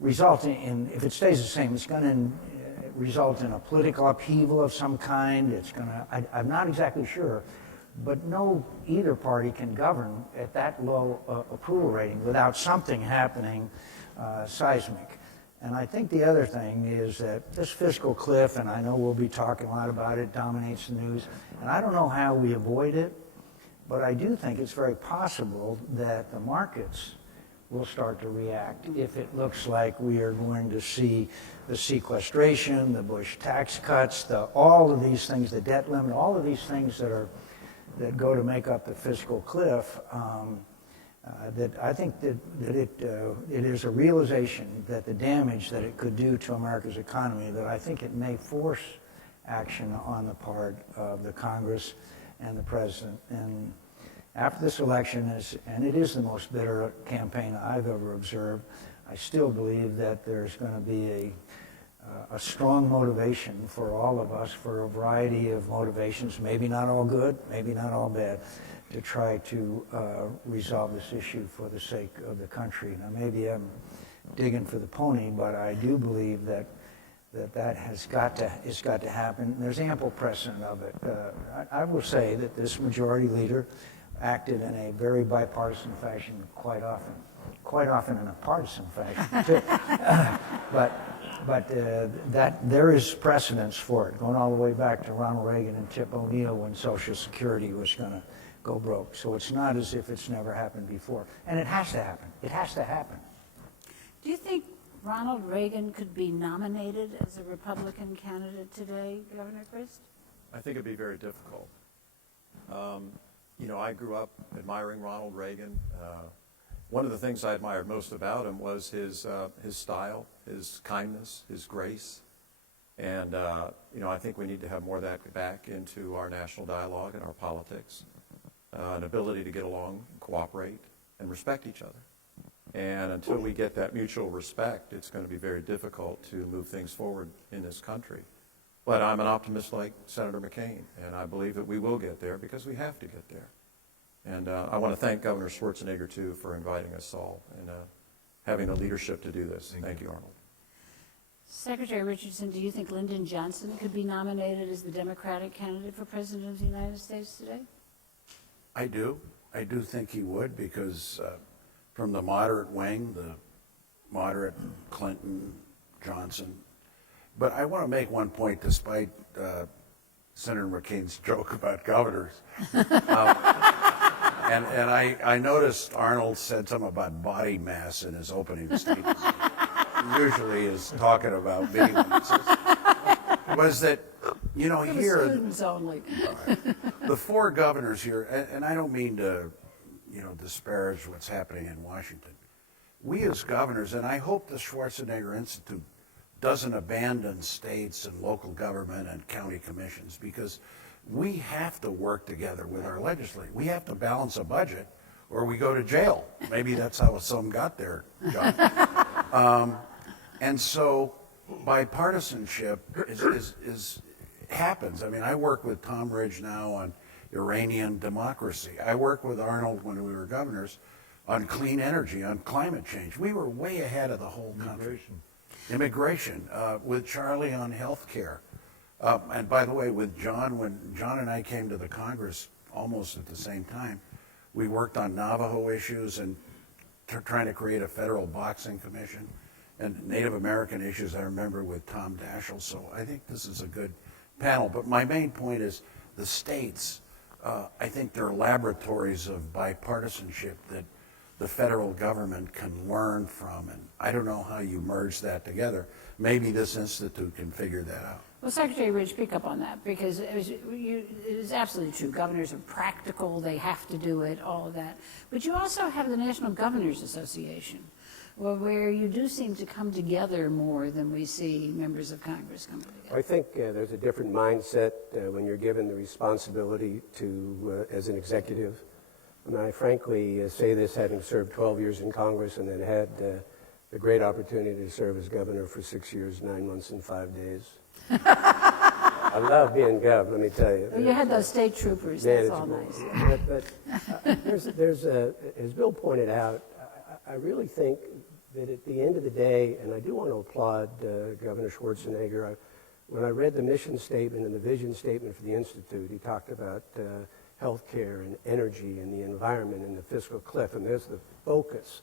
result in, if it stays the same, it's going to result in a political upheaval of some kind. It's going to, I'm not exactly sure, but either party can govern at that low approval rating without something happening seismic. And I think the other thing is that this fiscal cliff, and I know we'll be talking a lot about it, dominates the news, and I don't know how we avoid it, but I do think it's very possible that the markets will start to react if it looks like we are going to see the sequestration, the Bush tax cuts, all of these things, the debt limit, all of these things that go to make up the fiscal cliff. That I think that it is a realization that the damage that it could do to America's economy, that I think it may force action on the part of the Congress and the President. And after this election, and it is the most bitter campaign I've ever observed, I still believe that there's going to be a strong motivation for all of us, for a variety of motivations, maybe not all good, maybe not all bad, to try to resolve this issue for the sake of the country. Now, maybe I'm digging for the pony, but I do believe that has got to happen. There's ample precedent of it. I will say that this majority leader acted in a very bipartisan fashion quite often in a partisan fashion too. But that there is precedence for it, going all the way back to Ronald Reagan and Tip O'Neill when Social Security was going to go broke. So it's not as if it's never happened before. And it has to happen. It has to happen. Do you think Ronald Reagan could be nominated as a Republican candidate today, Governor Crist? I think it'd be very difficult. You know, I grew up admiring Ronald Reagan. One of the things I admired most about him was his style, his kindness, his grace. And, you know, I think we need to have more of that back into our national dialogue and our politics. An ability to get along, cooperate, and respect each other. And until we get that mutual respect, it's going to be very difficult to move things forward in this country. But I'm an optimist like Senator McCain, and I believe that we will get there because we have to get there. And I want to thank Governor Schwarzenegger, too, for inviting us all and having the leadership to do this. Thank you, Arnold. Secretary Richardson, do you think Lyndon Johnson could be nominated as the Democratic candidate for President of the United States today? I do. I do think he would, because from the moderate wing, the moderate Clinton, Johnson. But I want to make one point, despite Senator McCain's joke about governors. And I noticed Arnold said something about body mass in his opening statement. He usually is talking about being was that, you know, here students only. The 4 governors here, and I don't mean to, you know, disparage what's happening in Washington. We as governors, and I hope the Schwarzenegger Institute doesn't abandon states and local government and county commissions, because we have to work together with our legislators. We have to balance a budget or we go to jail. Maybe that's how some got there, John. And so bipartisanship happens. I mean, I work with Tom Ridge now on Iranian democracy. I worked with Arnold when we were governors on clean energy, on climate change. We were way ahead of the whole country. Immigration, with Charlie on health care. And by the way, with John, when John and I came to the Congress almost at the same time, We worked on Navajo issues and trying to create a federal boxing commission. And Native American issues I remember with Tom Daschle. So I think this is a good panel. But my main point is the states, I think they're laboratories of bipartisanship that the federal government can learn from. And I don't know how you merge that together. Maybe this institute can figure that out. Well, Secretary Ridge, pick up on that, because it is absolutely true. Governors are practical, they have to do it, all of that. But you also have the National Governors Association, where you do seem to come together more than we see members of Congress come together. I think there's a different mindset when you're given the responsibility to, as an executive. And I frankly say this having served 12 years in Congress and then had the great opportunity to serve as governor for 6 years, 9 months, and 5 days. I love being gov, let me tell you. Well, you had those state troopers, that's all nice. But there's as Bill pointed out, I really think that at the end of the day, and I do want to applaud Governor Schwarzenegger, when I read the mission statement and the vision statement for the Institute, he talked about healthcare and energy and the environment and the fiscal cliff, and there's the focus.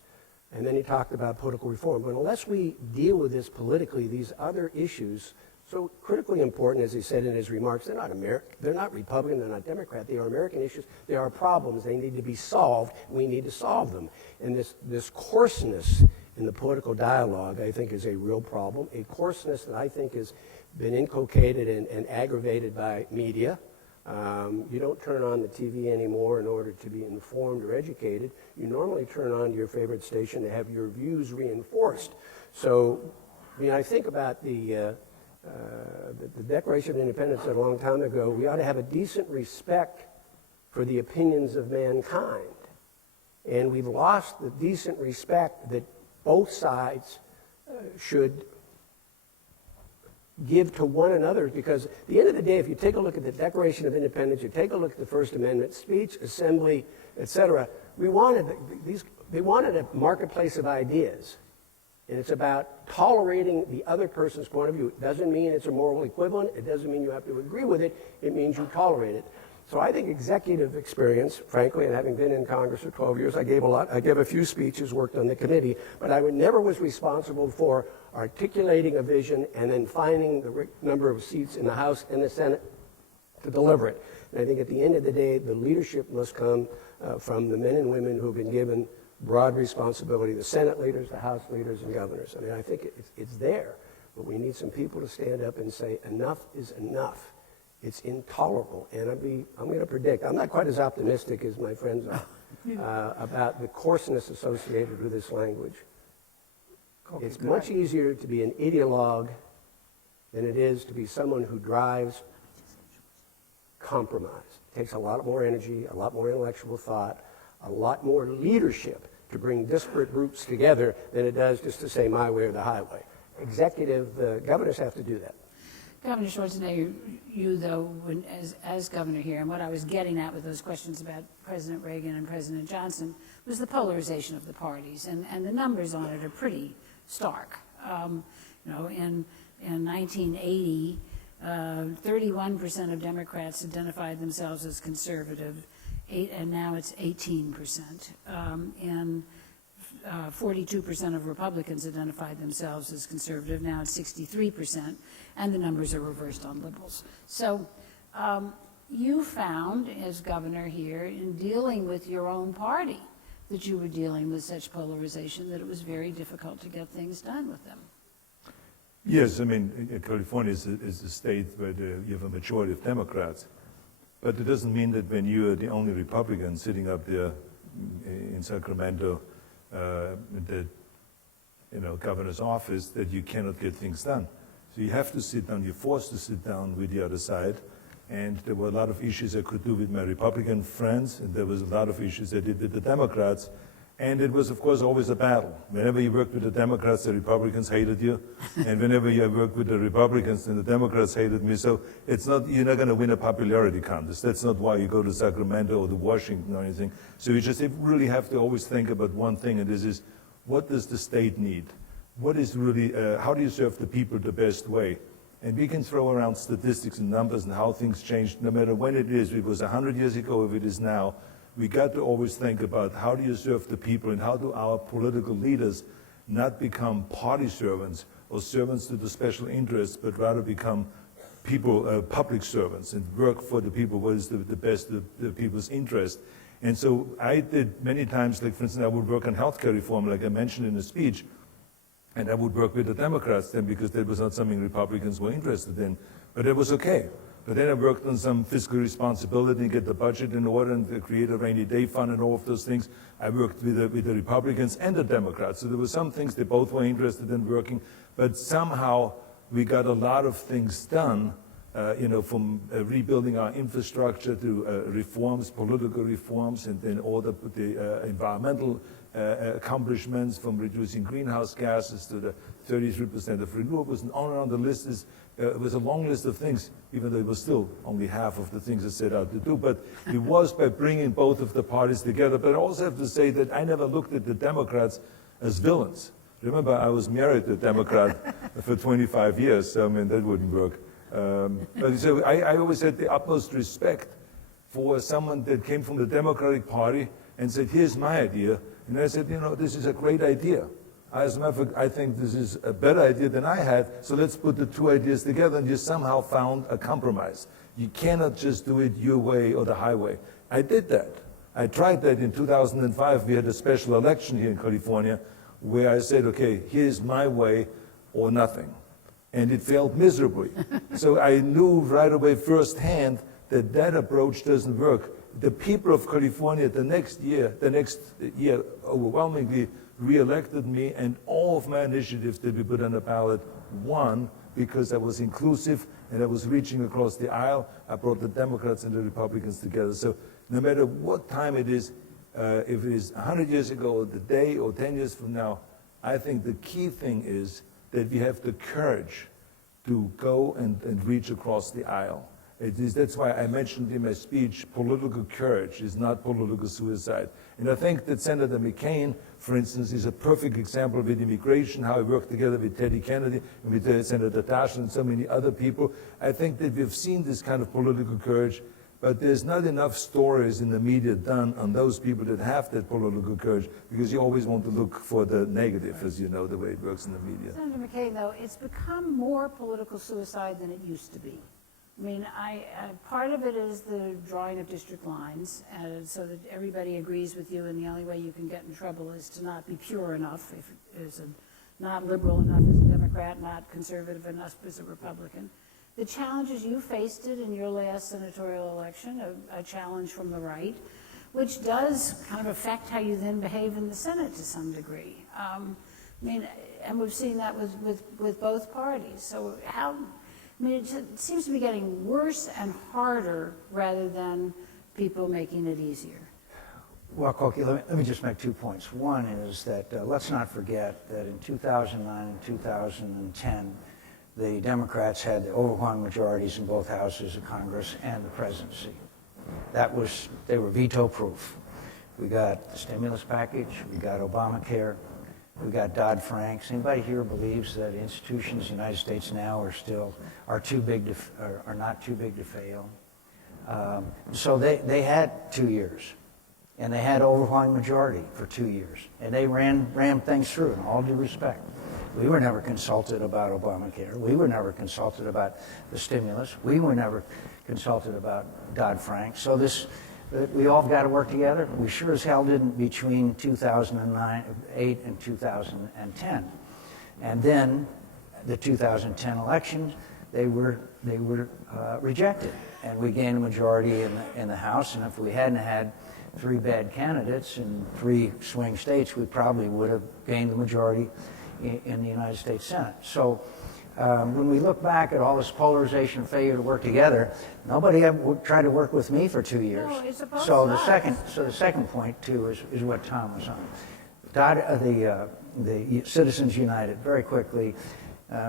And then he talked about political reform. But unless we deal with this politically, these other issues, so critically important, as he said in his remarks, they're not Republican, they're not Democrat, they are American issues, they are problems, they need to be solved, we need to solve them. And this coarseness in the political dialogue, I think, is a real problem, a coarseness that I think has been inculcated and aggravated by media. You don't turn on the TV anymore in order to be informed or educated. You normally turn on your favorite station to have your views reinforced. So, I mean, I think about the Declaration of Independence a long time ago. We ought to have a decent respect for the opinions of mankind. And we've lost the decent respect that both sides should give to one another, because at the end of the day, if you take a look at the Declaration of Independence, you take a look at the First Amendment, speech, assembly, etc., they wanted a marketplace of ideas. And it's about tolerating the other person's point of view. It doesn't mean it's a moral equivalent. It doesn't mean you have to agree with it. It means you tolerate it. So I think executive experience, frankly, and having been in Congress for 12 years, I gave a few speeches, worked on the committee, but I never was responsible for articulating a vision and then finding the number of seats in the House and the Senate to deliver it. And I think at the end of the day, the leadership must come from the men and women who have been given broad responsibility, the Senate leaders, the House leaders, and governors. I mean, I think it's there, but we need some people to stand up and say, enough is enough. It's intolerable. And I'm going to predict, I'm not quite as optimistic as my friends are about the coarseness associated with this language. It's much easier to be an ideologue than it is to be someone who drives compromise. It takes a lot more energy, a lot more intellectual thought, a lot more leadership to bring disparate groups together than it does just to say my way or the highway. Governors have to do that. Governor Schwarzenegger, you though, as governor here, and what I was getting at with those questions about President Reagan and President Johnson was the polarization of the parties, and the numbers on it are pretty stark. In 1980, 31% of Democrats identified themselves as conservative, and now it's 18%. And 42% of Republicans identified themselves as conservative, now it's 63%, and the numbers are reversed on liberals. So you found, as governor here, in dealing with your own party, that you were dealing with such polarization that it was very difficult to get things done with them. Yes, I mean, California is a state where you have a majority of Democrats. But it doesn't mean that when you are the only Republican sitting up there in Sacramento, in the governor's office, that you cannot get things done. So you have to sit down, you're forced to sit down with the other side. And there were a lot of issues I could do with my Republican friends, and there was a lot of issues I did with the Democrats. And it was, of course, always a battle. Whenever you worked with the Democrats, the Republicans hated you. And whenever you worked with the Republicans, then the Democrats hated me. So you're not going to win a popularity contest. That's not why you go to Sacramento or to Washington or anything. So you just really have to always think about one thing, and this is, what does the state need? What is really, how do you serve the people the best way? And we can throw around statistics and numbers and how things changed, no matter when it is. It was 100 years ago, if it is now. we got to always think about how do you serve the people and how do our political leaders not become party servants or servants to the special interests, but rather become people, public servants, and work for the people what is the best of the people's interest. And so I did many times, like for instance, I would work on healthcare reform, like I mentioned in the speech, and I would work with the Democrats then because that was not something Republicans were interested in, but it was okay. But then I worked on some fiscal responsibility, get the budget in order, and create a rainy day fund and all of those things. I worked with the Republicans and the Democrats. So there were some things they both were interested in working, but somehow we got a lot of things done, from rebuilding our infrastructure to reforms, political reforms, and then all the environmental accomplishments, from reducing greenhouse gases to the 33% of renewables, and on the list is, it was a long list of things, even though it was still only half of the things I set out to do. But it was by bringing both of the parties together. But I also have to say that I never looked at the Democrats as villains. Remember, I was married to a Democrat for 25 years, so I mean, that wouldn't work. But so I always had the utmost respect for someone that came from the Democratic Party and said, here's my idea. And I said, this is a great idea. As a matter of fact, I think this is a better idea than I had, so let's put the two ideas together, and you somehow found a compromise. You cannot just do it your way or the highway. I did that. I tried that in 2005. We had a special election here in California where I said, okay, here's my way or nothing. And it failed miserably. So I knew right away firsthand that that approach doesn't work. The people of California the next year overwhelmingly re-elected me, and all of my initiatives that we put on the ballot won because I was inclusive and I was reaching across the aisle. I brought the Democrats and the Republicans together. So no matter what time it is, if it is 100 years ago, or the day, or 10 years from now, I think the key thing is that we have the courage to go and reach across the aisle. That's why I mentioned in my speech, political courage is not political suicide. And I think that Senator McCain, for instance, is a perfect example with immigration, how he worked together with Teddy Kennedy and with Senator Daschle and so many other people. I think that we've seen this kind of political courage, but there's not enough stories in the media done on those people that have that political courage, because you always want to look for the negative, as you know, the way it works in the media. Senator McCain, though, it's become more political suicide than it used to be. I mean, part of it is the drawing of district lines, so that everybody agrees with you, and the only way you can get in trouble is to not be pure enough, if it is not liberal enough as a Democrat, not conservative enough as a Republican. The challenges, you faced it in your last senatorial election, a challenge from the right, which does kind of affect how you then behave in the Senate to some degree. And we've seen that with both parties. So it seems to be getting worse and harder rather than people making it easier. Well, Cokie, let me just make 2 points. One is that let's not forget that in 2009 and 2010, the Democrats had the overwhelming majorities in both houses of Congress and the presidency. They were veto-proof. We got the stimulus package, we got Obamacare, we got Dodd-Frank. Anybody here believes that institutions in the United States now are not too big to fail? So they had 2 years, and they had overwhelming majority for 2 years, and they ran things through. In all due respect, we were never consulted about Obamacare. We were never consulted about the stimulus. We were never consulted about Dodd-Frank. So we all got to work together. We sure as hell didn't between 2008 and 2010. And then the 2010 elections, they were rejected, and we gained a majority in the House. And if we hadn't had 3 bad candidates in 3 swing states, we probably would have gained the majority in the United States Senate. So when we look back at all this polarization and failure to work together, nobody ever tried to work with me for 2 years. No, so the second point too is what Tom was on. The Citizens United, very quickly.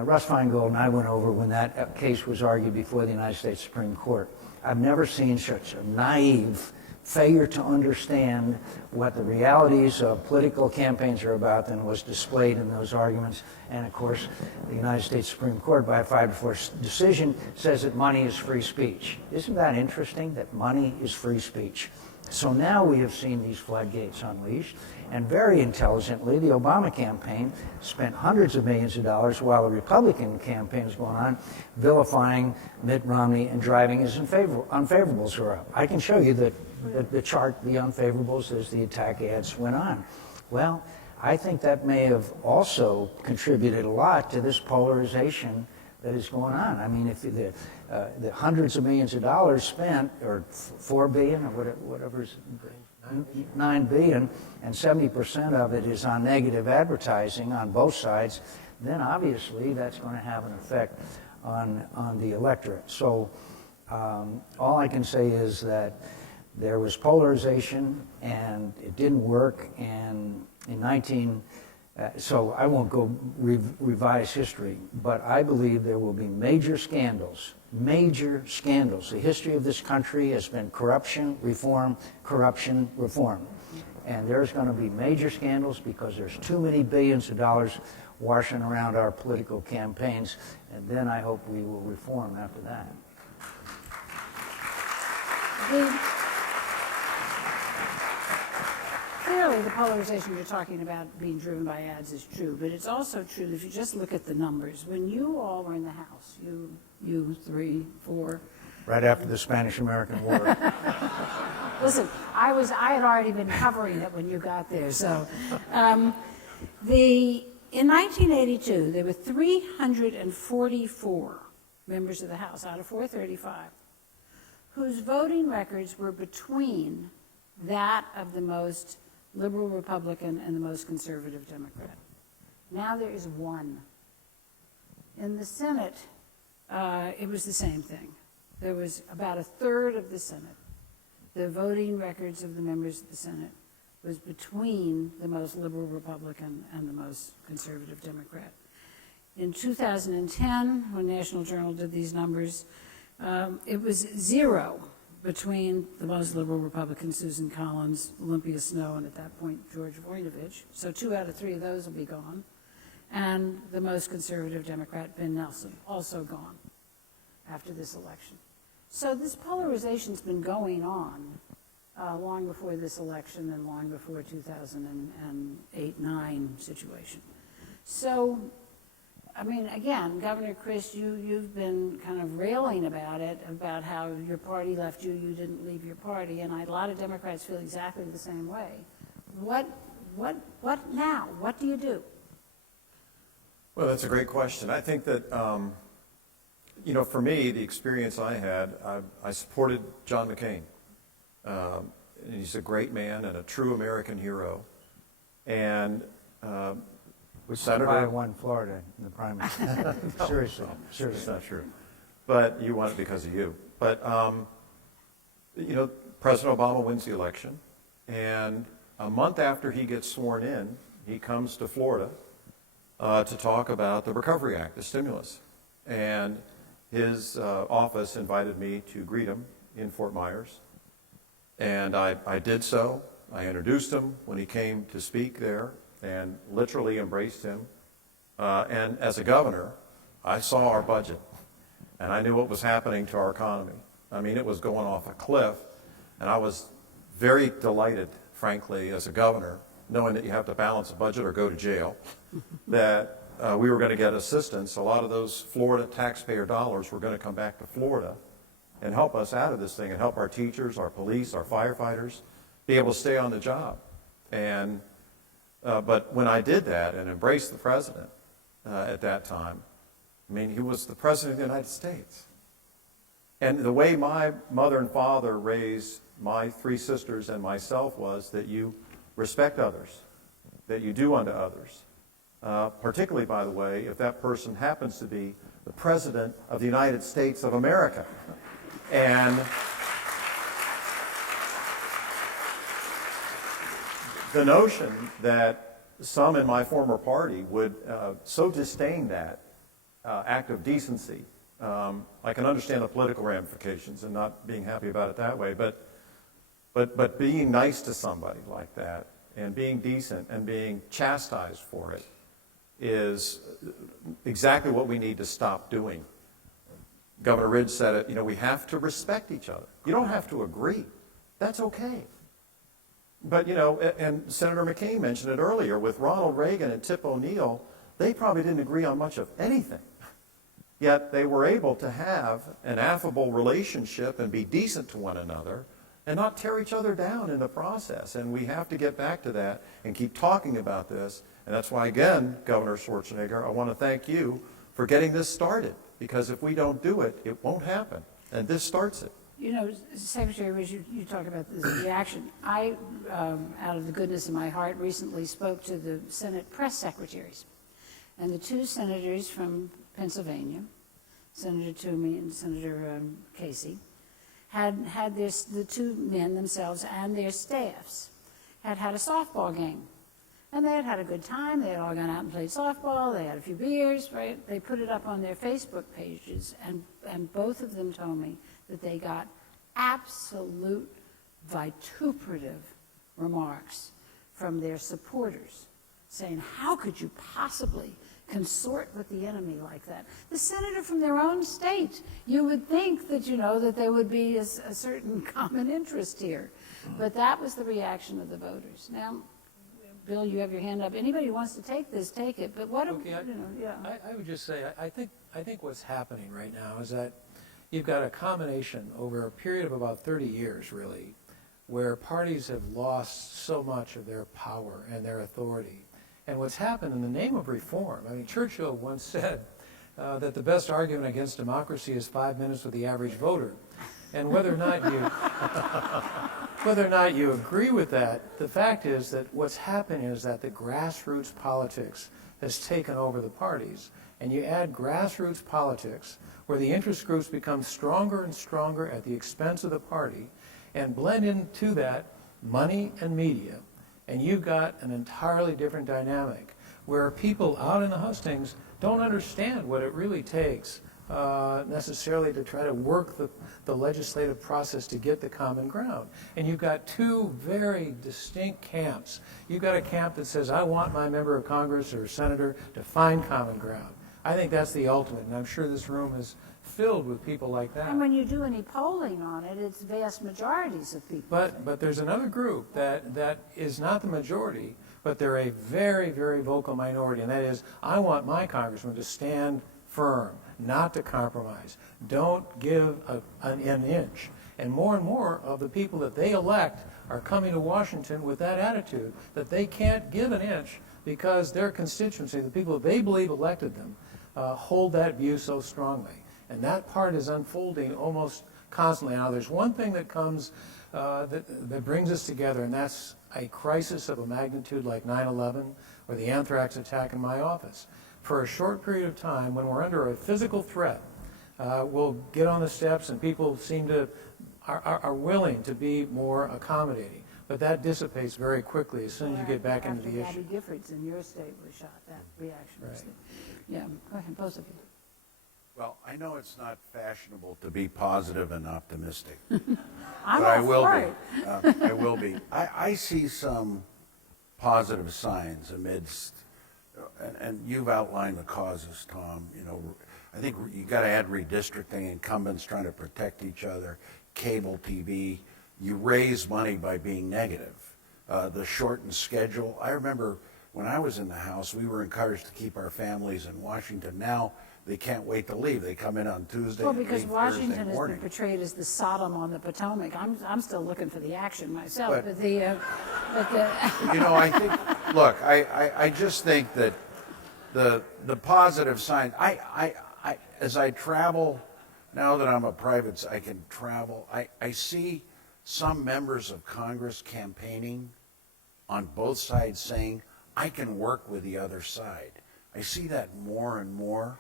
Russ Feingold and I went over when that case was argued before the United States Supreme Court. I've never seen such a naive failure to understand what the realities of political campaigns are about than was displayed in those arguments. And of course, the United States Supreme Court, by a 5-4 decision, says that money is free speech. Isn't that interesting, that money is free speech? So now we have seen these floodgates unleashed, and very intelligently, the Obama campaign spent hundreds of millions of dollars while the Republican campaign was going on, vilifying Mitt Romney and driving his unfavorables are up. I can show you the chart, the unfavorables, as the attack ads went on. Well, I think that may have also contributed a lot to this polarization that is going on. I mean, if the hundreds of millions of dollars spent, or $4 billion, or whatever's $9 billion, and 70% of it is on negative advertising on both sides, then obviously that's going to have an effect on the electorate. So all I can say is that there was polarization, and it didn't work, and so I won't go revise history, but I believe there will be major scandals. Major scandals. The history of this country has been corruption, reform, and there's going to be major scandals because there's too many billions of dollars washing around our political campaigns, and then I hope we will reform after that. Clearly, the polarization you're talking about being driven by ads is true, but it's also true that if you just look at the numbers, when you all were in the House, you 3, 4. Right after the Spanish-American War. Listen, I had already been covering it when you got there. So, in 1982, there were 344 members of the House out of 435 whose voting records were between that of the most liberal Republican and the most conservative Democrat. Now there is one. In the Senate, it was the same thing. There was about a third of the Senate. The voting records of the members of the Senate was between the most liberal Republican and the most conservative Democrat. In 2010, when National Journal did these numbers, it was 0 between the most liberal Republican, Susan Collins, Olympia Snowe, and at that point, George Voinovich. So 2 out of 3 of those will be gone. And the most conservative Democrat, Ben Nelson, also gone after this election. So this polarization's been going on long before this election and long before 2008-9 situation. So, I mean, again, Governor Crist, you've been kind of railing about it, about how your party left you, you didn't leave your party, and a lot of Democrats feel exactly the same way. What now? What do you do? Well, that's a great question. I think that, for me, the experience I had, I supported John McCain. And he's a great man and a true American hero. And Senator won Florida in the primary. No, Seriously. It's not true. But you won it because of you. But, President Obama wins the election. And a month after he gets sworn in, he comes to Florida to talk about the Recovery Act, the stimulus. And his office invited me to greet him in Fort Myers. And I did so. I introduced him when he came to speak there and literally embraced him. And as a governor, I saw our budget, and I knew what was happening to our economy. I mean, it was going off a cliff, and I was very delighted, frankly, as a governor, knowing that you have to balance a budget or go to jail, that we were going to get assistance. A lot of those Florida taxpayer dollars were going to come back to Florida and help us out of this thing and help our teachers, our police, our firefighters be able to stay on the job. And but when I did that and embraced the president at that time, I mean, he was the president of the United States. And the way my mother and father raised my 3 sisters and myself was that you respect others, that you do unto others. Particularly, by the way, if that person happens to be the President of the United States of America. And the notion that some in my former party would so disdain that act of decency, I can understand the political ramifications and not being happy about it that way, but being nice to somebody like that and being decent and being chastised for it is exactly what we need to stop doing. Governor Ridge said it, we have to respect each other. You don't have to agree. That's okay. But, you know, and Senator McCain mentioned it earlier, with Ronald Reagan and Tip O'Neill, they probably didn't agree on much of anything. Yet they were able to have an affable relationship and be decent to one another and not tear each other down in the process. And we have to get back to that and keep talking about this. And that's why, again, Governor Schwarzenegger, I want to thank you for getting this started. Because if we don't do it, it won't happen. And this starts it. You know, Secretary, as you talk about this reaction, I, out of the goodness of my heart, recently spoke to the Senate press secretaries. And the two senators from Pennsylvania, Senator Toomey and Senator Casey, had this, the two men themselves and their staffs had a softball game. And they had a good time. They had all gone out and played softball. They had a few beers, right? They put it up on their Facebook pages, and both of them told me that they got absolute vituperative remarks from their supporters saying, how could you possibly consort with the enemy like that? The senator from their own state, you would think that, you know, that there would be a certain common interest here. But that was the reaction of the voters. Now, Bill, you have your hand up. Anybody who wants to take this, take it. But what, okay, I would just say, I think what's happening right now is that you've got a combination over a period of about 30 years, really, where parties have lost so much of their power and their authority. And what's happened in the name of reform, I mean, Churchill once said that the best argument against democracy is 5 minutes with the average voter. And whether or not you agree with that, the fact is that what's happening is that the grassroots politics has taken over the parties. And you add grassroots politics where the interest groups become stronger and stronger at the expense of the party, and blend into that money and media, and you've got an entirely different dynamic where people out in the hustings don't understand what it really takes necessarily to try to work the legislative process to get the common ground. And you've got two very distinct camps. You've got a camp that says, I want my member of Congress or senator to find common ground. I think that's the ultimate, and I'm sure this room is filled with people like that. And when you do any polling on it, it's vast majorities of people. But there's another group that is not the majority, but they're a very, very vocal minority, and that is, I want my congressman to stand firm, not to compromise. Don't give an inch. And more of the people that they elect are coming to Washington with that attitude that they can't give an inch because their constituency, the people that they believe elected them, hold that view so strongly. And that part is unfolding almost constantly. Now, there's one thing that comes that brings us together, and that's a crisis of a magnitude like 9/11 or the anthrax attack in my office. For a short period of time, when we're under a physical threat, we'll get on the steps, and people are willing to be more accommodating. But that dissipates very quickly as soon as you get back into the issue. After Giffords in your state was shot, that reaction was there. Yeah, go ahead, both of you. Well, I know it's not fashionable to be positive and optimistic, I'm but I will for be. I will be. I see some positive signs amidst, and you've outlined the causes, Tom. You know, I think you got to add redistricting, incumbents trying to protect each other, cable TV. You raise money by being negative. The shortened schedule. I remember when I was in the House, we were encouraged to keep our families in Washington. Now they can't wait to leave. They come in on Tuesday. Well, because leave Washington Thursday has morning. been portrayed as the Sodom on the Potomac. I'm still looking for the action myself, but the you know, I think. Look, I just think that the positive sign. I as I travel, now that I'm a private, I can travel. I see some members of Congress campaigning on both sides saying, I can work with the other side. I see that more and more.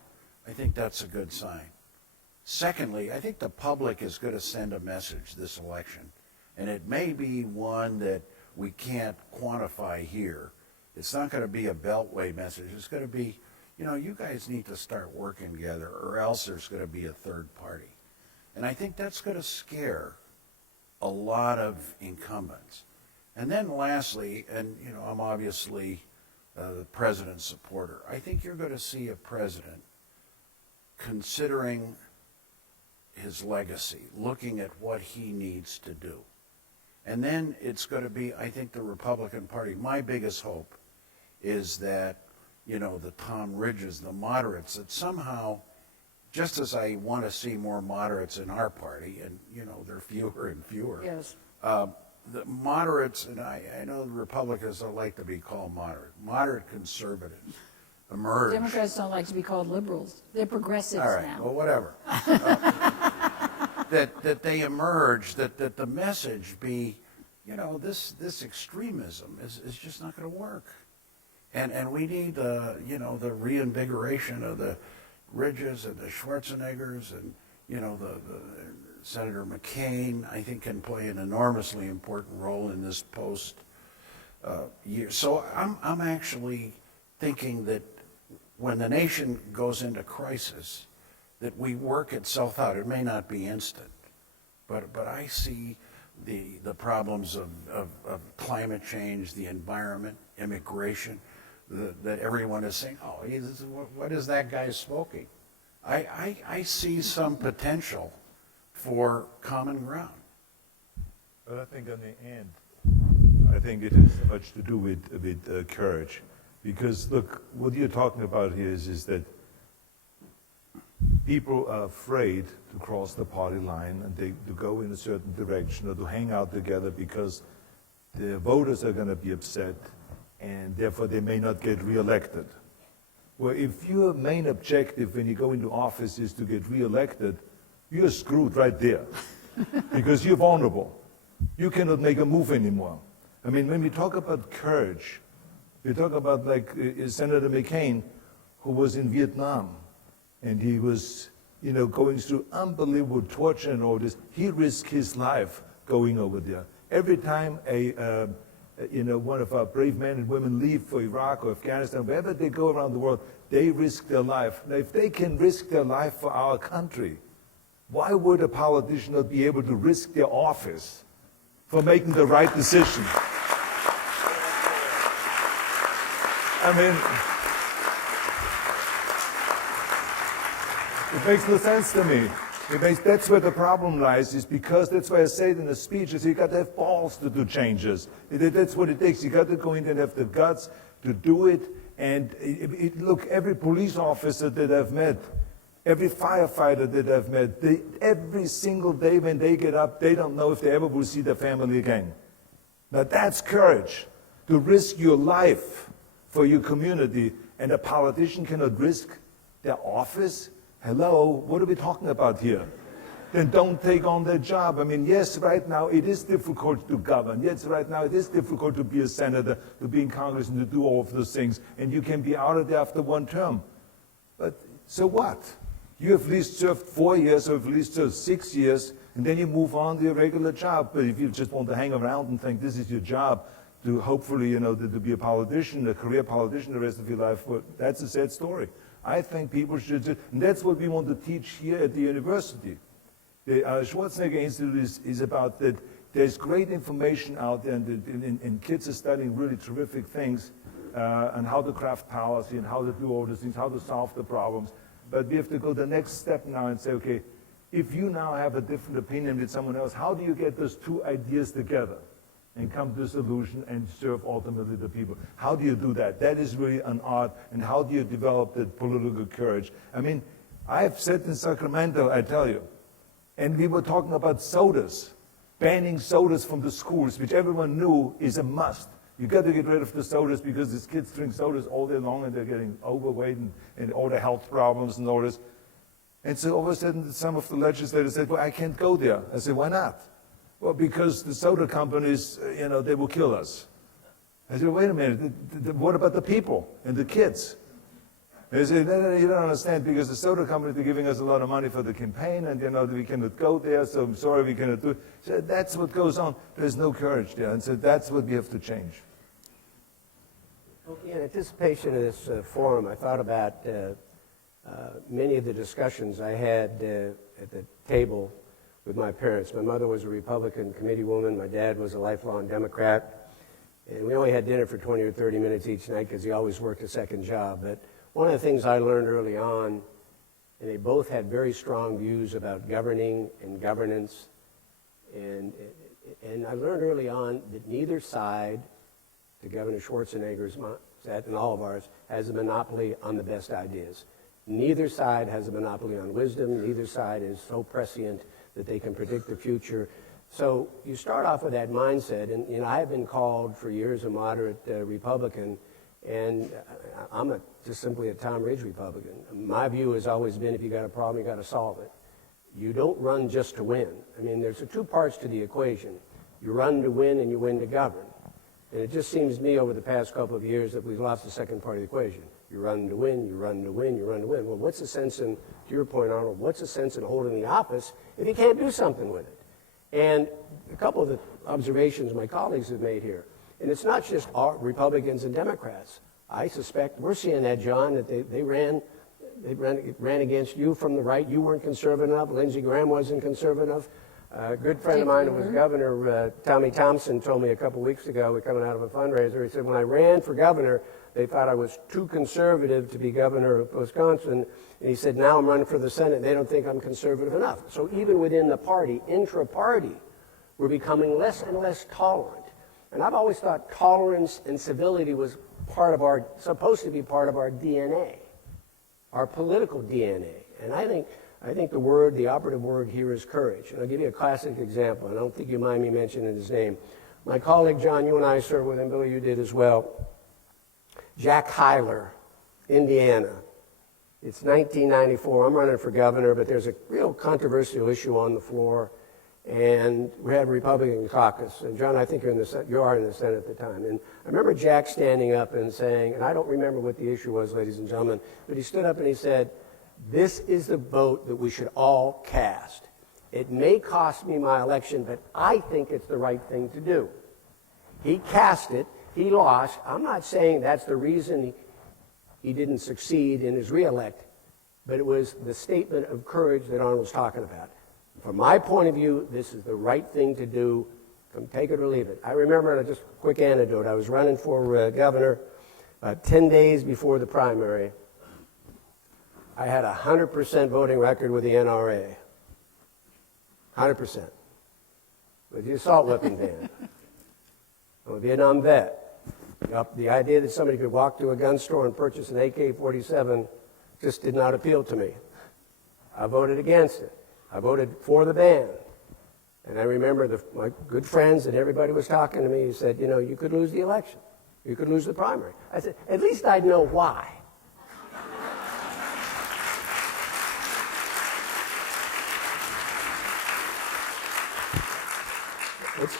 I think that's a good sign. Secondly, I think the public is going to send a message this election, and it may be one that we can't quantify here. It's not going to be a beltway message. It's going to be, you know, you guys need to start working together, or else there's going to be a third party. And I think that's going to scare a lot of incumbents. And then lastly, and you know, I'm obviously the president's supporter, I think you're going to see a president considering his legacy, looking at what he needs to do. And then it's going to be, I think, the Republican Party. My biggest hope is that, you know, the Tom Ridges, the moderates, that somehow, just as I want to see more moderates in our party, and, you know, they're fewer and fewer. Yes. The moderates, and I know the Republicans don't like to be called moderate conservatives emerge. Democrats don't like to be called liberals. They're progressives All right, now. well, whatever. That they emerge, that the message be, you know, this extremism is just not going to work. And we need, you know, the reinvigoration of the Ridges and the Schwarzeneggers and, you know, the Senator McCain, I think, can play an enormously important role in this post-year. So I'm actually thinking that when the nation goes into crisis, that we work itself out. It may not be instant, but I see the problems of climate change, the environment, immigration, that everyone is saying, oh, what is that guy smoking? I see some potential for common ground. But I think in the end, I think it has much to do with courage. Because look, what you're talking about here is that people are afraid to cross the party line and to go in a certain direction or to hang out together because the voters are going to be upset and therefore they may not get reelected. Well, if your main objective when you go into office is to get reelected, you're screwed right there because you're vulnerable. You cannot make a move anymore. I mean, when we talk about courage, we talk about like Senator McCain, who was in Vietnam, and he was, you know, going through unbelievable torture and all this. He risked his life going over there. Every time you know, one of our brave men and women leave for Iraq or Afghanistan, wherever they go around the world, they risk their life. Now, if they can risk their life for our country, why would a politician not be able to risk their office for making the right decision? I mean, it makes no sense to me. That's where the problem lies, is because that's why I say it in the speech, is you got to have balls to do changes. That's what it takes. You got to go in and have the guts to do it. And look, every police officer that I've met, every firefighter that I've met, every single day when they get up, they don't know if they ever will see their family again. Now that's courage, to risk your life for your community, and a politician cannot risk their office. Hello, what are we talking about here? Then don't take on that job. I mean, yes, right now it is difficult to govern. Yes, right now it is difficult to be a senator, to be in Congress and to do all of those things. And you can be out of there after one term. But so what? You have at least served 4 years or at least served 6 years, and then you move on to your regular job. But if you just want to hang around and think this is your job, to hopefully, you know, to be a politician, a career politician the rest of your life, well, that's a sad story. I think people should, and that's what we want to teach here at the university. The Schwarzenegger Institute is about that. There's great information out there, and kids are studying really terrific things on how to craft policy and how to do all these things, how to solve the problems. But we have to go the next step now and say, okay, if you now have a different opinion than someone else, how do you get those two ideas together and come to a solution and serve ultimately the people? How do you do that? That is really an art. And how do you develop that political courage? I mean, I've said in Sacramento, I tell you, and we were talking about sodas, banning sodas from the schools, which everyone knew is a must. You got to get rid of the sodas because these kids drink sodas all day long and they're getting overweight and all the health problems and all this. And so all of a sudden some of the legislators said, well, I can't go there. I said, why not? Well, because the soda companies, you know, they will kill us. I said, wait a minute, what about the people and the kids? They said, no, you don't understand, because the soda companies are giving us a lot of money for the campaign, and, you know, we cannot go there, so I'm sorry we cannot do it. So that's what goes on. There's no courage there, and so that's what we have to change. In anticipation of this forum, I thought about many of the discussions I had at the table with my parents. My mother was a Republican committee woman. My dad was a lifelong Democrat. And we only had dinner for 20 or 30 minutes each night because he always worked a second job. But one of the things I learned early on, and they both had very strong views about governing and governance, and And I learned early on that neither side, to Governor Schwarzenegger's set and all of ours, has a monopoly on the best ideas. Neither side has a monopoly on wisdom. Neither side is so prescient that they can predict the future. So you start off with that mindset, and I have been called for years a moderate Republican, and I'm just simply a Tom Ridge Republican. My view has always been if you got a problem, you got to solve it. You don't run just to win. I mean, there's two parts to the equation. You run to win and you win to govern. And it just seems to me over the past couple of years that we've lost the second part of the equation. You run to win, you run to win, you run to win. Well, what's the sense in, to your point, Arnold, what's the sense in holding the office if you can't do something with it? And a couple of the observations my colleagues have made here, and it's not just Republicans and Democrats. I suspect we're seeing that, John, that they ran against you from the right. You weren't conservative enough. Lindsey Graham wasn't conservative enough. A good friend of mine who was governor, Tommy Thompson, told me a couple weeks ago, we're coming out of a fundraiser, he said, when I ran for governor, they thought I was too conservative to be governor of Wisconsin. And he said, now I'm running for the Senate, they don't think I'm conservative enough. So even within the party, intra-party, we're becoming less and less tolerant. And I've always thought tolerance and civility was supposed to be part of our DNA, our political DNA. And I think the operative word here is courage. And I'll give you a classic example, and I don't think you mind me mentioning his name. My colleague, John, you and I served with him, Billy, you did as well. Jack Hyler, Indiana. It's 1994. I'm running for governor, but there's a real controversial issue on the floor, and we had a Republican caucus. And John, I think you are in the Senate at the time. And I remember Jack standing up and saying, and I don't remember what the issue was, ladies and gentlemen, but he stood up and he said, this is the vote that we should all cast. It may cost me my election, but I think it's the right thing to do. He cast it. He lost. I'm not saying that's the reason he didn't succeed in his reelect, but it was the statement of courage that Arnold was talking about. From my point of view, this is the right thing to do. Take it or leave it. I remember, just a quick anecdote, I was running for governor 10 days before the primary. I had a 100% voting record with the NRA. 100%. With the assault weapon ban. I'm a Vietnam vet. The idea that somebody could walk to a gun store and purchase an AK-47 just did not appeal to me. I voted against it. I voted for the ban. And I remember my good friends and everybody was talking to me. He said, you know, you could lose the election. You could lose the primary. I said, at least I'd know why.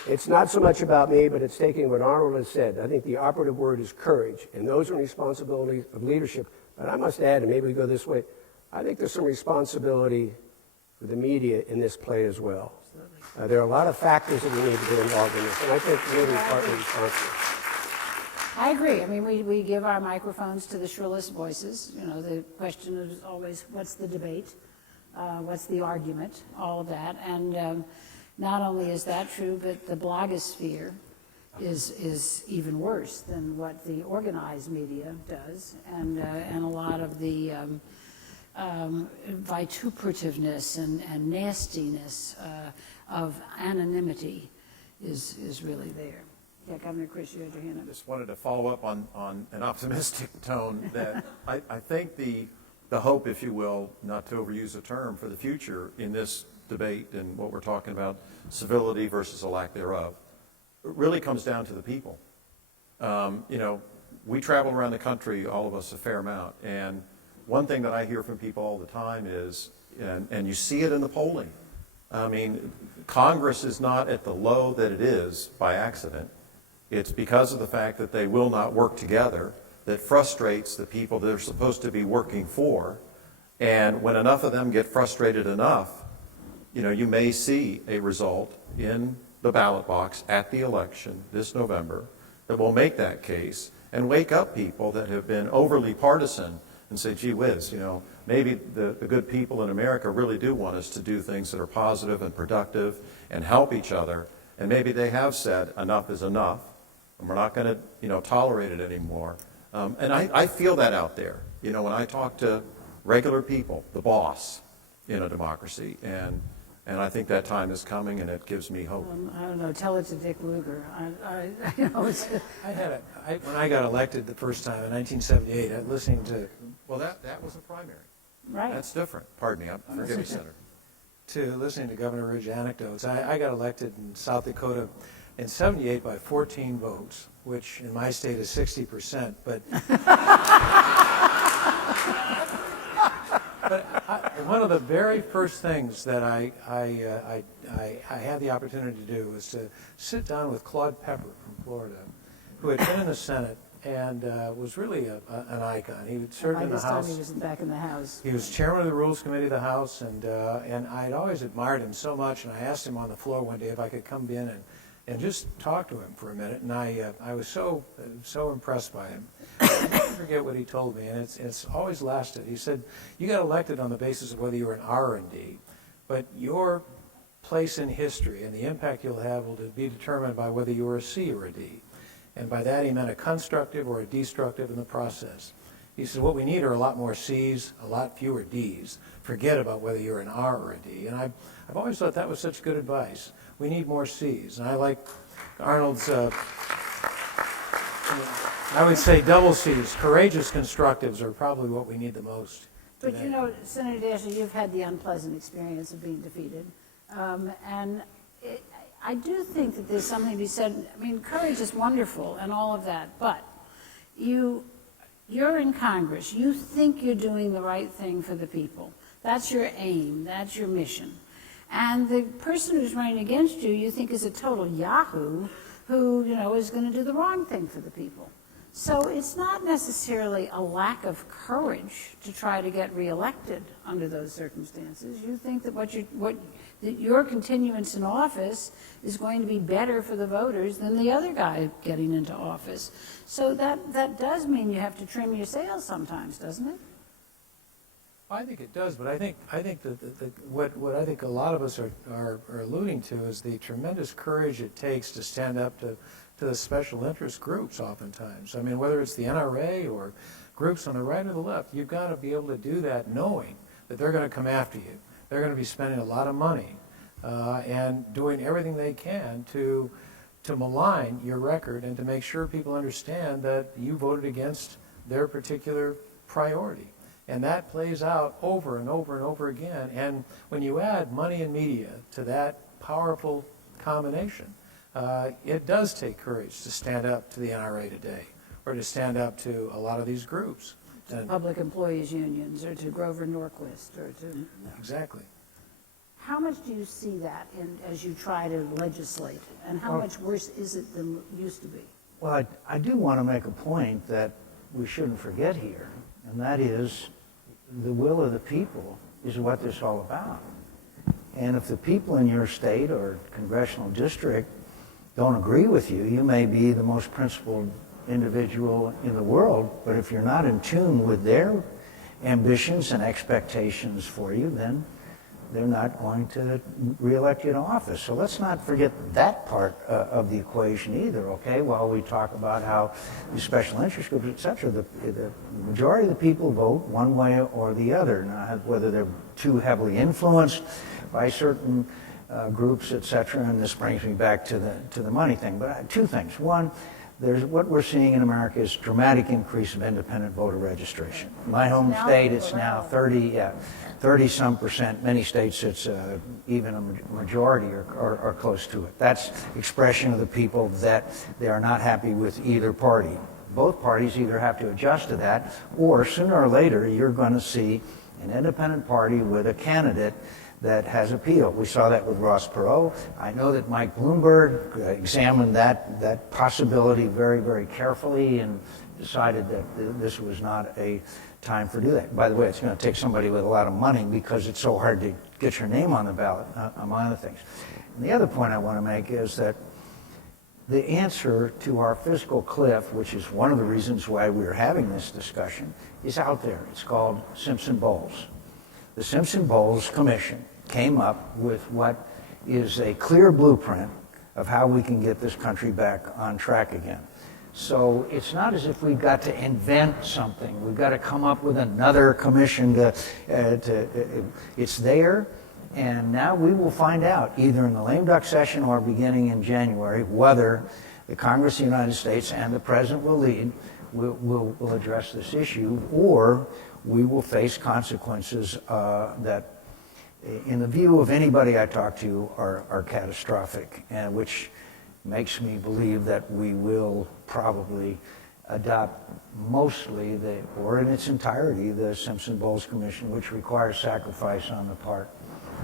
It's not so much about me, but it's taking what Arnold has said. I think the operative word is courage, and those are responsibilities of leadership. But I must add, and maybe we go this way, I think there's some responsibility for the media in this play as well. There are a lot of factors that we need to get involved in this, and I think the media is partly responsible. I agree. I mean, we give our microphones to the shrillest voices. You know, the question is always, what's the debate? What's the argument? All of that. And not only is that true, but the blogosphere is even worse than what the organized media does, and a lot of the vituperativeness and nastiness of anonymity is really there. Yeah, Governor Crist, you had your hand up. I just wanted to follow up on an optimistic tone that I think the hope, if you will, not to overuse a term, for the future in this debate and what we're talking about, civility versus a lack thereof, it really comes down to the people. You know, we travel around the country, all of us, a fair amount, and one thing that I hear from people all the time is, and you see it in the polling, I mean, Congress is not at the low that it is by accident. It's because of the fact that they will not work together that frustrates the people they're supposed to be working for, and when enough of them get frustrated enough, you know, you may see a result in the ballot box at the election this November that will make that case and wake up people that have been overly partisan and say, gee whiz, you know, maybe the good people in America really do want us to do things that are positive and productive and help each other, and maybe they have said enough is enough, and we're not going to, you know, tolerate it anymore. And I feel that out there. You know, when I talk to regular people, the boss in a democracy, and And I think that time is coming, and it gives me hope. I don't know. Tell it to Dick Lugar. When I got elected the first time in 1978, listening to... Well, that was a primary. Right. That's different. Pardon me. Forgive me, Senator. To listening to Governor Ridge anecdotes. I got elected in South Dakota in 78 by 14 votes, which in my state is 60%. But, one of the very first things that I had the opportunity to do was to sit down with Claude Pepper from Florida, who had been in the Senate and was really an icon. He had served in the House. He was back in the House. He was chairman of the Rules Committee of the House, and I'd always admired him so much. And I asked him on the floor one day if I could come in and just talk to him for a minute. And I was so impressed by him. I never forget what he told me, and it's always lasted. He said, "You got elected on the basis of whether you were an R&D, but your place in history and the impact you'll have will be determined by whether you were a C or a D." And by that he meant a constructive or a destructive in the process. He said, what we need are a lot more C's, a lot fewer D's. Forget about whether you're an R or a D. And I've always thought that was such good advice. We need more C's. And I like Arnold's, I would say double C's. Courageous constructives are probably what we need the most today. But you know, Senator Daschle, you've had the unpleasant experience of being defeated. I do think that there's something to be said. I mean, courage is wonderful and all of that, but you're in Congress. You think you're doing the right thing for the people. That's your aim. That's your mission. And the person who's running against you, you think is a total yahoo who, is going to do the wrong thing for the people. So it's not necessarily a lack of courage to try to get reelected under those circumstances. You think that that your continuance in office is going to be better for the voters than the other guy getting into office. So that does mean you have to trim your sails sometimes, doesn't it? I think it does, but I think that what I think a lot of us are alluding to is the tremendous courage it takes to stand up to the special interest groups oftentimes. I mean, whether it's the NRA or groups on the right or the left, you've got to be able to do that knowing that they're going to come after you. They're going to be spending a lot of money and doing everything they can to malign your record and to make sure people understand that you voted against their particular priority. And that plays out over and over and over again. And when you add money and media to that powerful combination, it does take courage to stand up to the NRA today or to stand up to a lot of these groups. To public employees unions or to Grover Norquist or to... Exactly. How much do you see that as you try to legislate? And how much worse is it than it used to be? Well, I do want to make a point that we shouldn't forget here, and that is the will of the people is what this is all about. And if the people in your state or congressional district don't agree with you, you may be the most principled individual in the world, but if you're not in tune with their ambitions and expectations for you, then they're not going to reelect you to office. So let's not forget that part of the equation either, okay? While we talk about how the special interest groups, et cetera, the majority of the people vote one way or the other, now, whether they're too heavily influenced by certain groups, et cetera, and this brings me back to the money thing. But two things. One, what we're seeing in America is dramatic increase of independent voter registration. My home state, it's now 30-some%. Many states, it's even a majority or close to it. That's expression of the people that they are not happy with either party. Both parties either have to adjust to that, or sooner or later, you're going to see an independent party with a candidate that has appeal. We saw that with Ross Perot. I know that Mike Bloomberg examined that possibility very, very carefully and decided that this was not a time for do that. By the way, it's going to take somebody with a lot of money because it's so hard to get your name on the ballot, among other things. And the other point I want to make is that the answer to our fiscal cliff, which is one of the reasons why we're having this discussion, is out there. It's called Simpson-Bowles. The Simpson-Bowles Commission came up with what is a clear blueprint of how we can get this country back on track again. So it's not as if we've got to invent something. We've got to come up with another commission. It's there, And now we will find out, either in the lame duck session or beginning in January, whether the Congress of the United States and the President will address this issue, or we will face consequences that, in the view of anybody I talk to, are catastrophic, and which makes me believe that we will probably adopt mostly, or in its entirety, the Simpson-Bowles Commission, which requires sacrifice on the part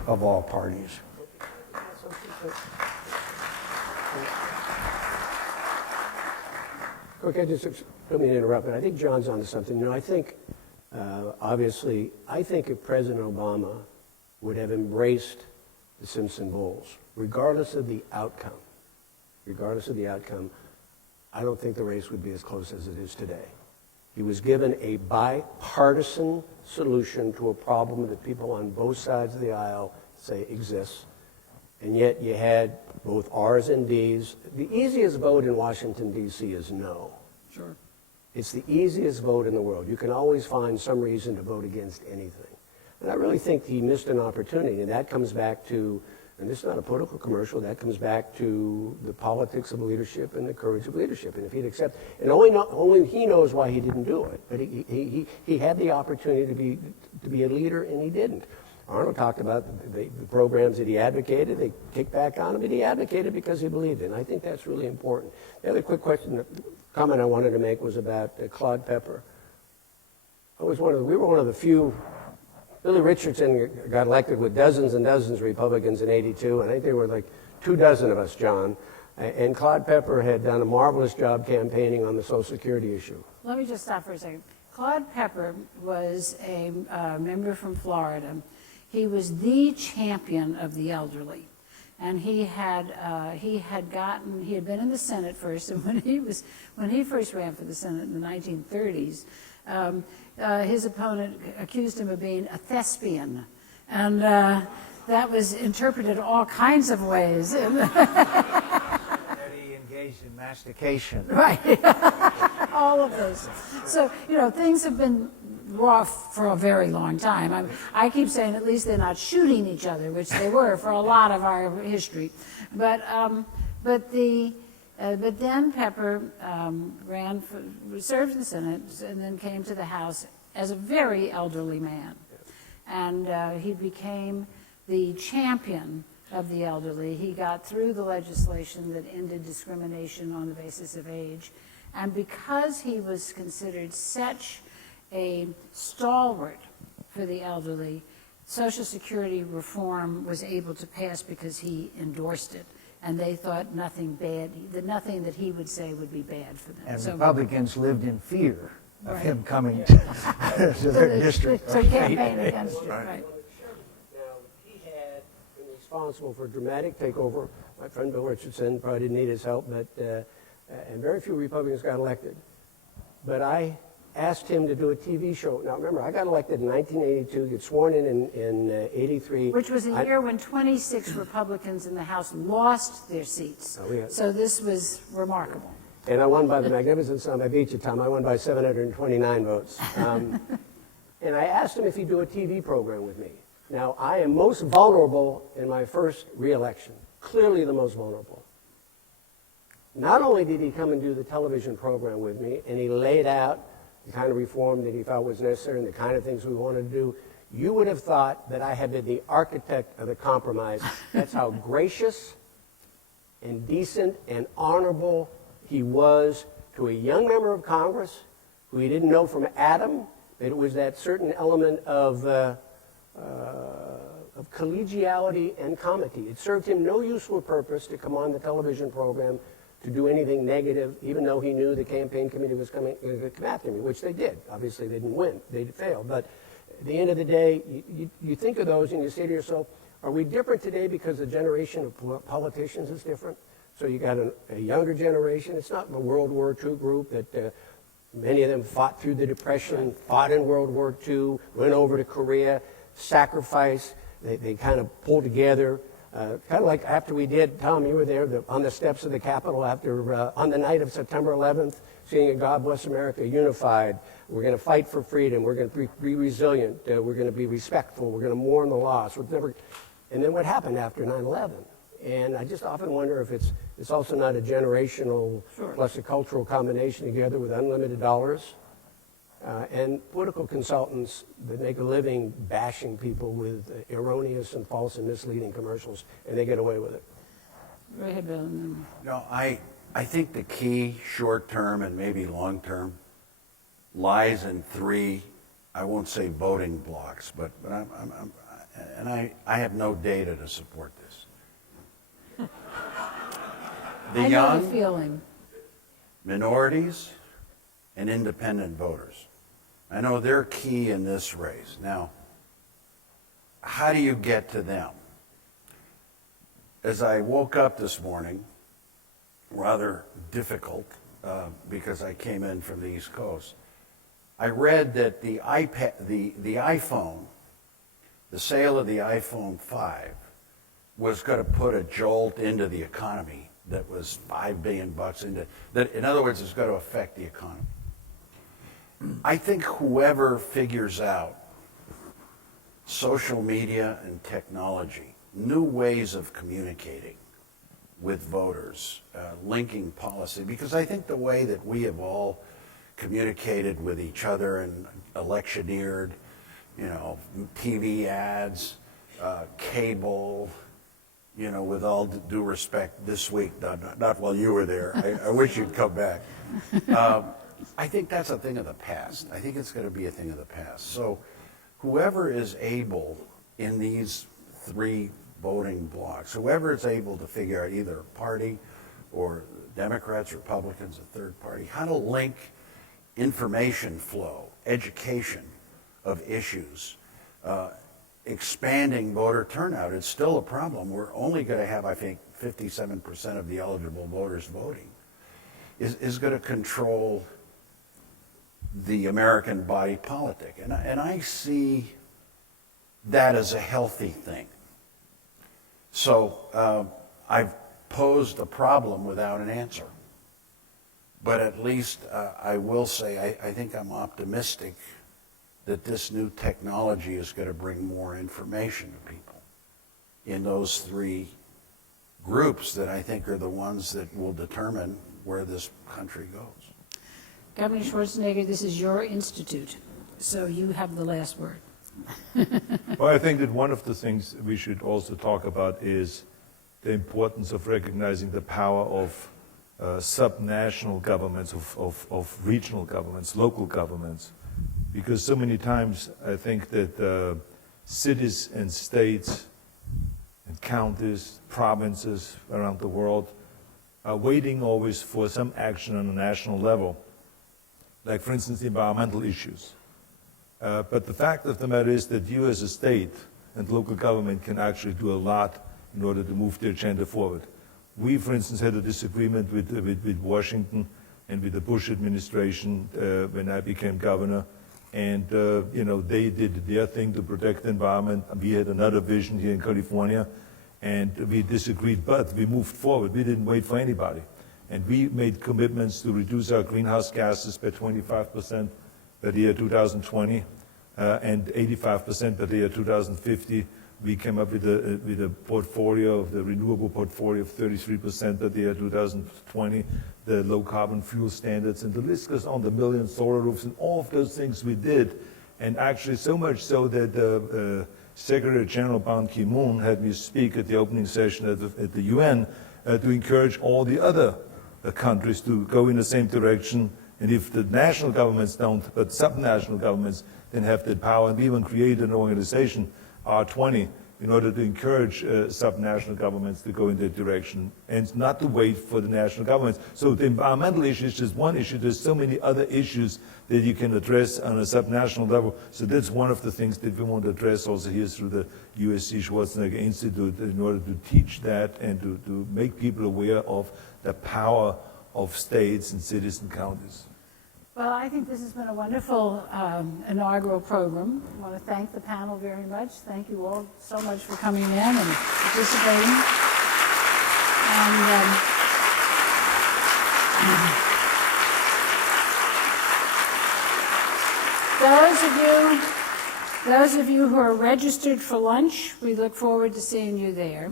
of all parties. Okay, just let me interrupt, but I think John's onto something. You know, I think, obviously, I think if President Obama would have embraced the Simpson-Bowles, regardless of the outcome, I don't think the race would be as close as it is today. He was given a bipartisan solution to a problem that people on both sides of the aisle say exists, and yet you had both R's and D's. The easiest vote in Washington, D.C. is no. Sure. It's the easiest vote in the world. You can always find some reason to vote against anything. And I really think he missed an opportunity, and that comes back to, and this is not a political commercial, that comes back to the politics of leadership and the courage of leadership. And if he'd accept, and only he knows why he didn't do it, but he had the opportunity to be a leader, and he didn't. Arnold talked about the programs that he advocated. They kicked back on him, but he advocated because he believed in. I think that's really important. The other quick comment I wanted to make was about Claude Pepper. We were one of the few. Billy Richardson got elected with dozens and dozens of Republicans in '82, and I think there were like 24 of us, John. And Claude Pepper had done a marvelous job campaigning on the Social Security issue. Let me just stop for a second. Claude Pepper was a member from Florida. He was the champion of the elderly, and he had been in the Senate first, and when he first ran for the Senate in the 1930s, his opponent accused him of being a thespian, and that was interpreted all kinds of ways. That he engaged in mastication. Right. All of those. So, you know, things have been rough for a very long time. I keep saying at least they're not shooting each other, which they were for a lot of our history. But then Pepper served in the Senate and then came to the House as a very elderly man. And he became the champion of the elderly. He got through the legislation that ended discrimination on the basis of age. And because he was considered such a stalwart for the elderly, Social Security reform was able to pass because he endorsed it. And they thought nothing that he would say would be bad for them. And Republicans lived in fear of him coming to their district. To campaign against it, right. Now, he had been responsible for a dramatic takeover. My friend Bill Richardson probably didn't need his help, but and very few Republicans got elected. But I asked him to do a TV show. Now, remember, I got elected in 1982, get sworn in 83. Which was a year when 26 Republicans in the House lost their seats. So this was remarkable. And I won by the magnificent sum. I beat you, Tom. I won by 729 votes. And I asked him if he'd do a TV program with me. Now, I am most vulnerable in my first re-election, clearly the most vulnerable. Not only did he come and do the television program with me, and he laid out the kind of reform that he felt was necessary and the kind of things we wanted to do, you would have thought that I had been the architect of the compromise. That's how gracious and decent and honorable he was to a young member of Congress who he didn't know from Adam, that it was that certain element of collegiality and comity. It served him no useful purpose to come on the television program to do anything negative, even though he knew the campaign committee was going to come after me, which they did. Obviously, they didn't win. They failed. But at the end of the day, you think of those and you say to yourself, are we different today because the generation of politicians is different? So you got a younger generation. It's not the World War II group that many of them fought through the Depression, fought in World War II, went over to Korea, sacrificed. They kind of pulled together. Kind of like after we did, Tom, you were there on the steps of the Capitol on the night of September 11th, singing God Bless America, unified. We're going to fight for freedom. We're going to be resilient. We're going to be respectful. We're going to mourn the loss. And then what happened after 9/11? And I just often wonder if it's also not a generational plus a cultural combination together with unlimited dollars and political consultants that make a living bashing people with erroneous and false and misleading commercials, and they get away with it. Go ahead, Bill. No, I think the key, short-term and maybe long-term, lies in three, I won't say voting blocks, but I have no data to support this. The young, minorities, and independent voters. I know they're key in this race. Now, how do you get to them? As I woke up this morning, rather difficult because I came in from the East Coast, I read that the iPhone, the sale of the iPhone 5 was going to put a jolt into the economy that was $5 billion into that. In other words, it's going to affect the economy. I think whoever figures out social media and technology, new ways of communicating with voters, linking policy, because I think the way that we have all communicated with each other and electioneered, TV ads, cable, with all due respect, this week, not while you were there. I wish you'd come back. I think that's a thing of the past. I think it's going to be a thing of the past. So whoever is able in these three voting blocks, whoever is able to figure out either a party or Democrats, Republicans, a third party, how to link information flow, education of issues, expanding voter turnout. It's still a problem. We're only going to have, I think, 57% of the eligible voters voting, is going to control the American body politic. And I see that as a healthy thing. So I've posed a problem without an answer. But at least I will say I think I'm optimistic that this new technology is going to bring more information to people in those three groups that I think are the ones that will determine where this country goes. Governor Schwarzenegger, this is your institute, so you have the last word. Well, I think that one of the things we should also talk about is the importance of recognizing the power of subnational governments, of regional governments, local governments, because so many times I think that cities and states and counties, provinces around the world are waiting always for some action on a national level, like, for instance, environmental issues. But the fact of the matter is that you as a state and local government can actually do a lot in order to move the agenda forward. We, for instance, had a disagreement with Washington and with the Bush administration when I became governor. And, they did their thing to protect the environment. We had another vision here in California, and we disagreed, but we moved forward. We didn't wait for anybody. And we made commitments to reduce our greenhouse gases by 25% by the year 2020 and 85% by the year 2050. We came up with a portfolio, the renewable portfolio of 33% by the year 2020, the low carbon fuel standards, and the list goes on, the million solar roofs, and all of those things we did. And actually so much so that Secretary General Ban Ki-moon had me speak at the opening session at the UN to encourage all the other countries to go in the same direction. And if the national governments don't, but subnational governments then have the power, and we even created an organization, R20, in order to encourage subnational governments to go in that direction and not to wait for the national governments. So the environmental issue is just one issue. There's so many other issues that you can address on a subnational level. So that's one of the things that we want to address also here through the USC Schwarzenegger Institute in order to teach that and to make people aware of the power of states and cities and counties. Well, I think this has been a wonderful inaugural program. I want to thank the panel very much. Thank you all so much for coming in and participating. And those of you Those of you who are registered for lunch, we look forward to seeing you there.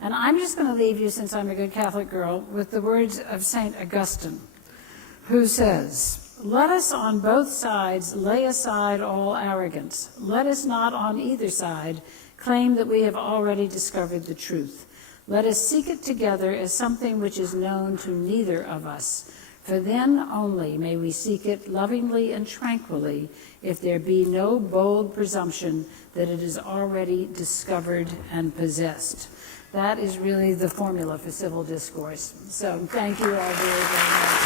And I'm just going to leave you, since I'm a good Catholic girl, with the words of St. Augustine, who says, "Let us on both sides lay aside all arrogance. Let us not on either side claim that we have already discovered the truth. Let us seek it together as something which is known to neither of us. For then only may we seek it lovingly and tranquilly, if there be no bold presumption that it is already discovered and possessed." That is really the formula for civil discourse. So thank you all very, very much.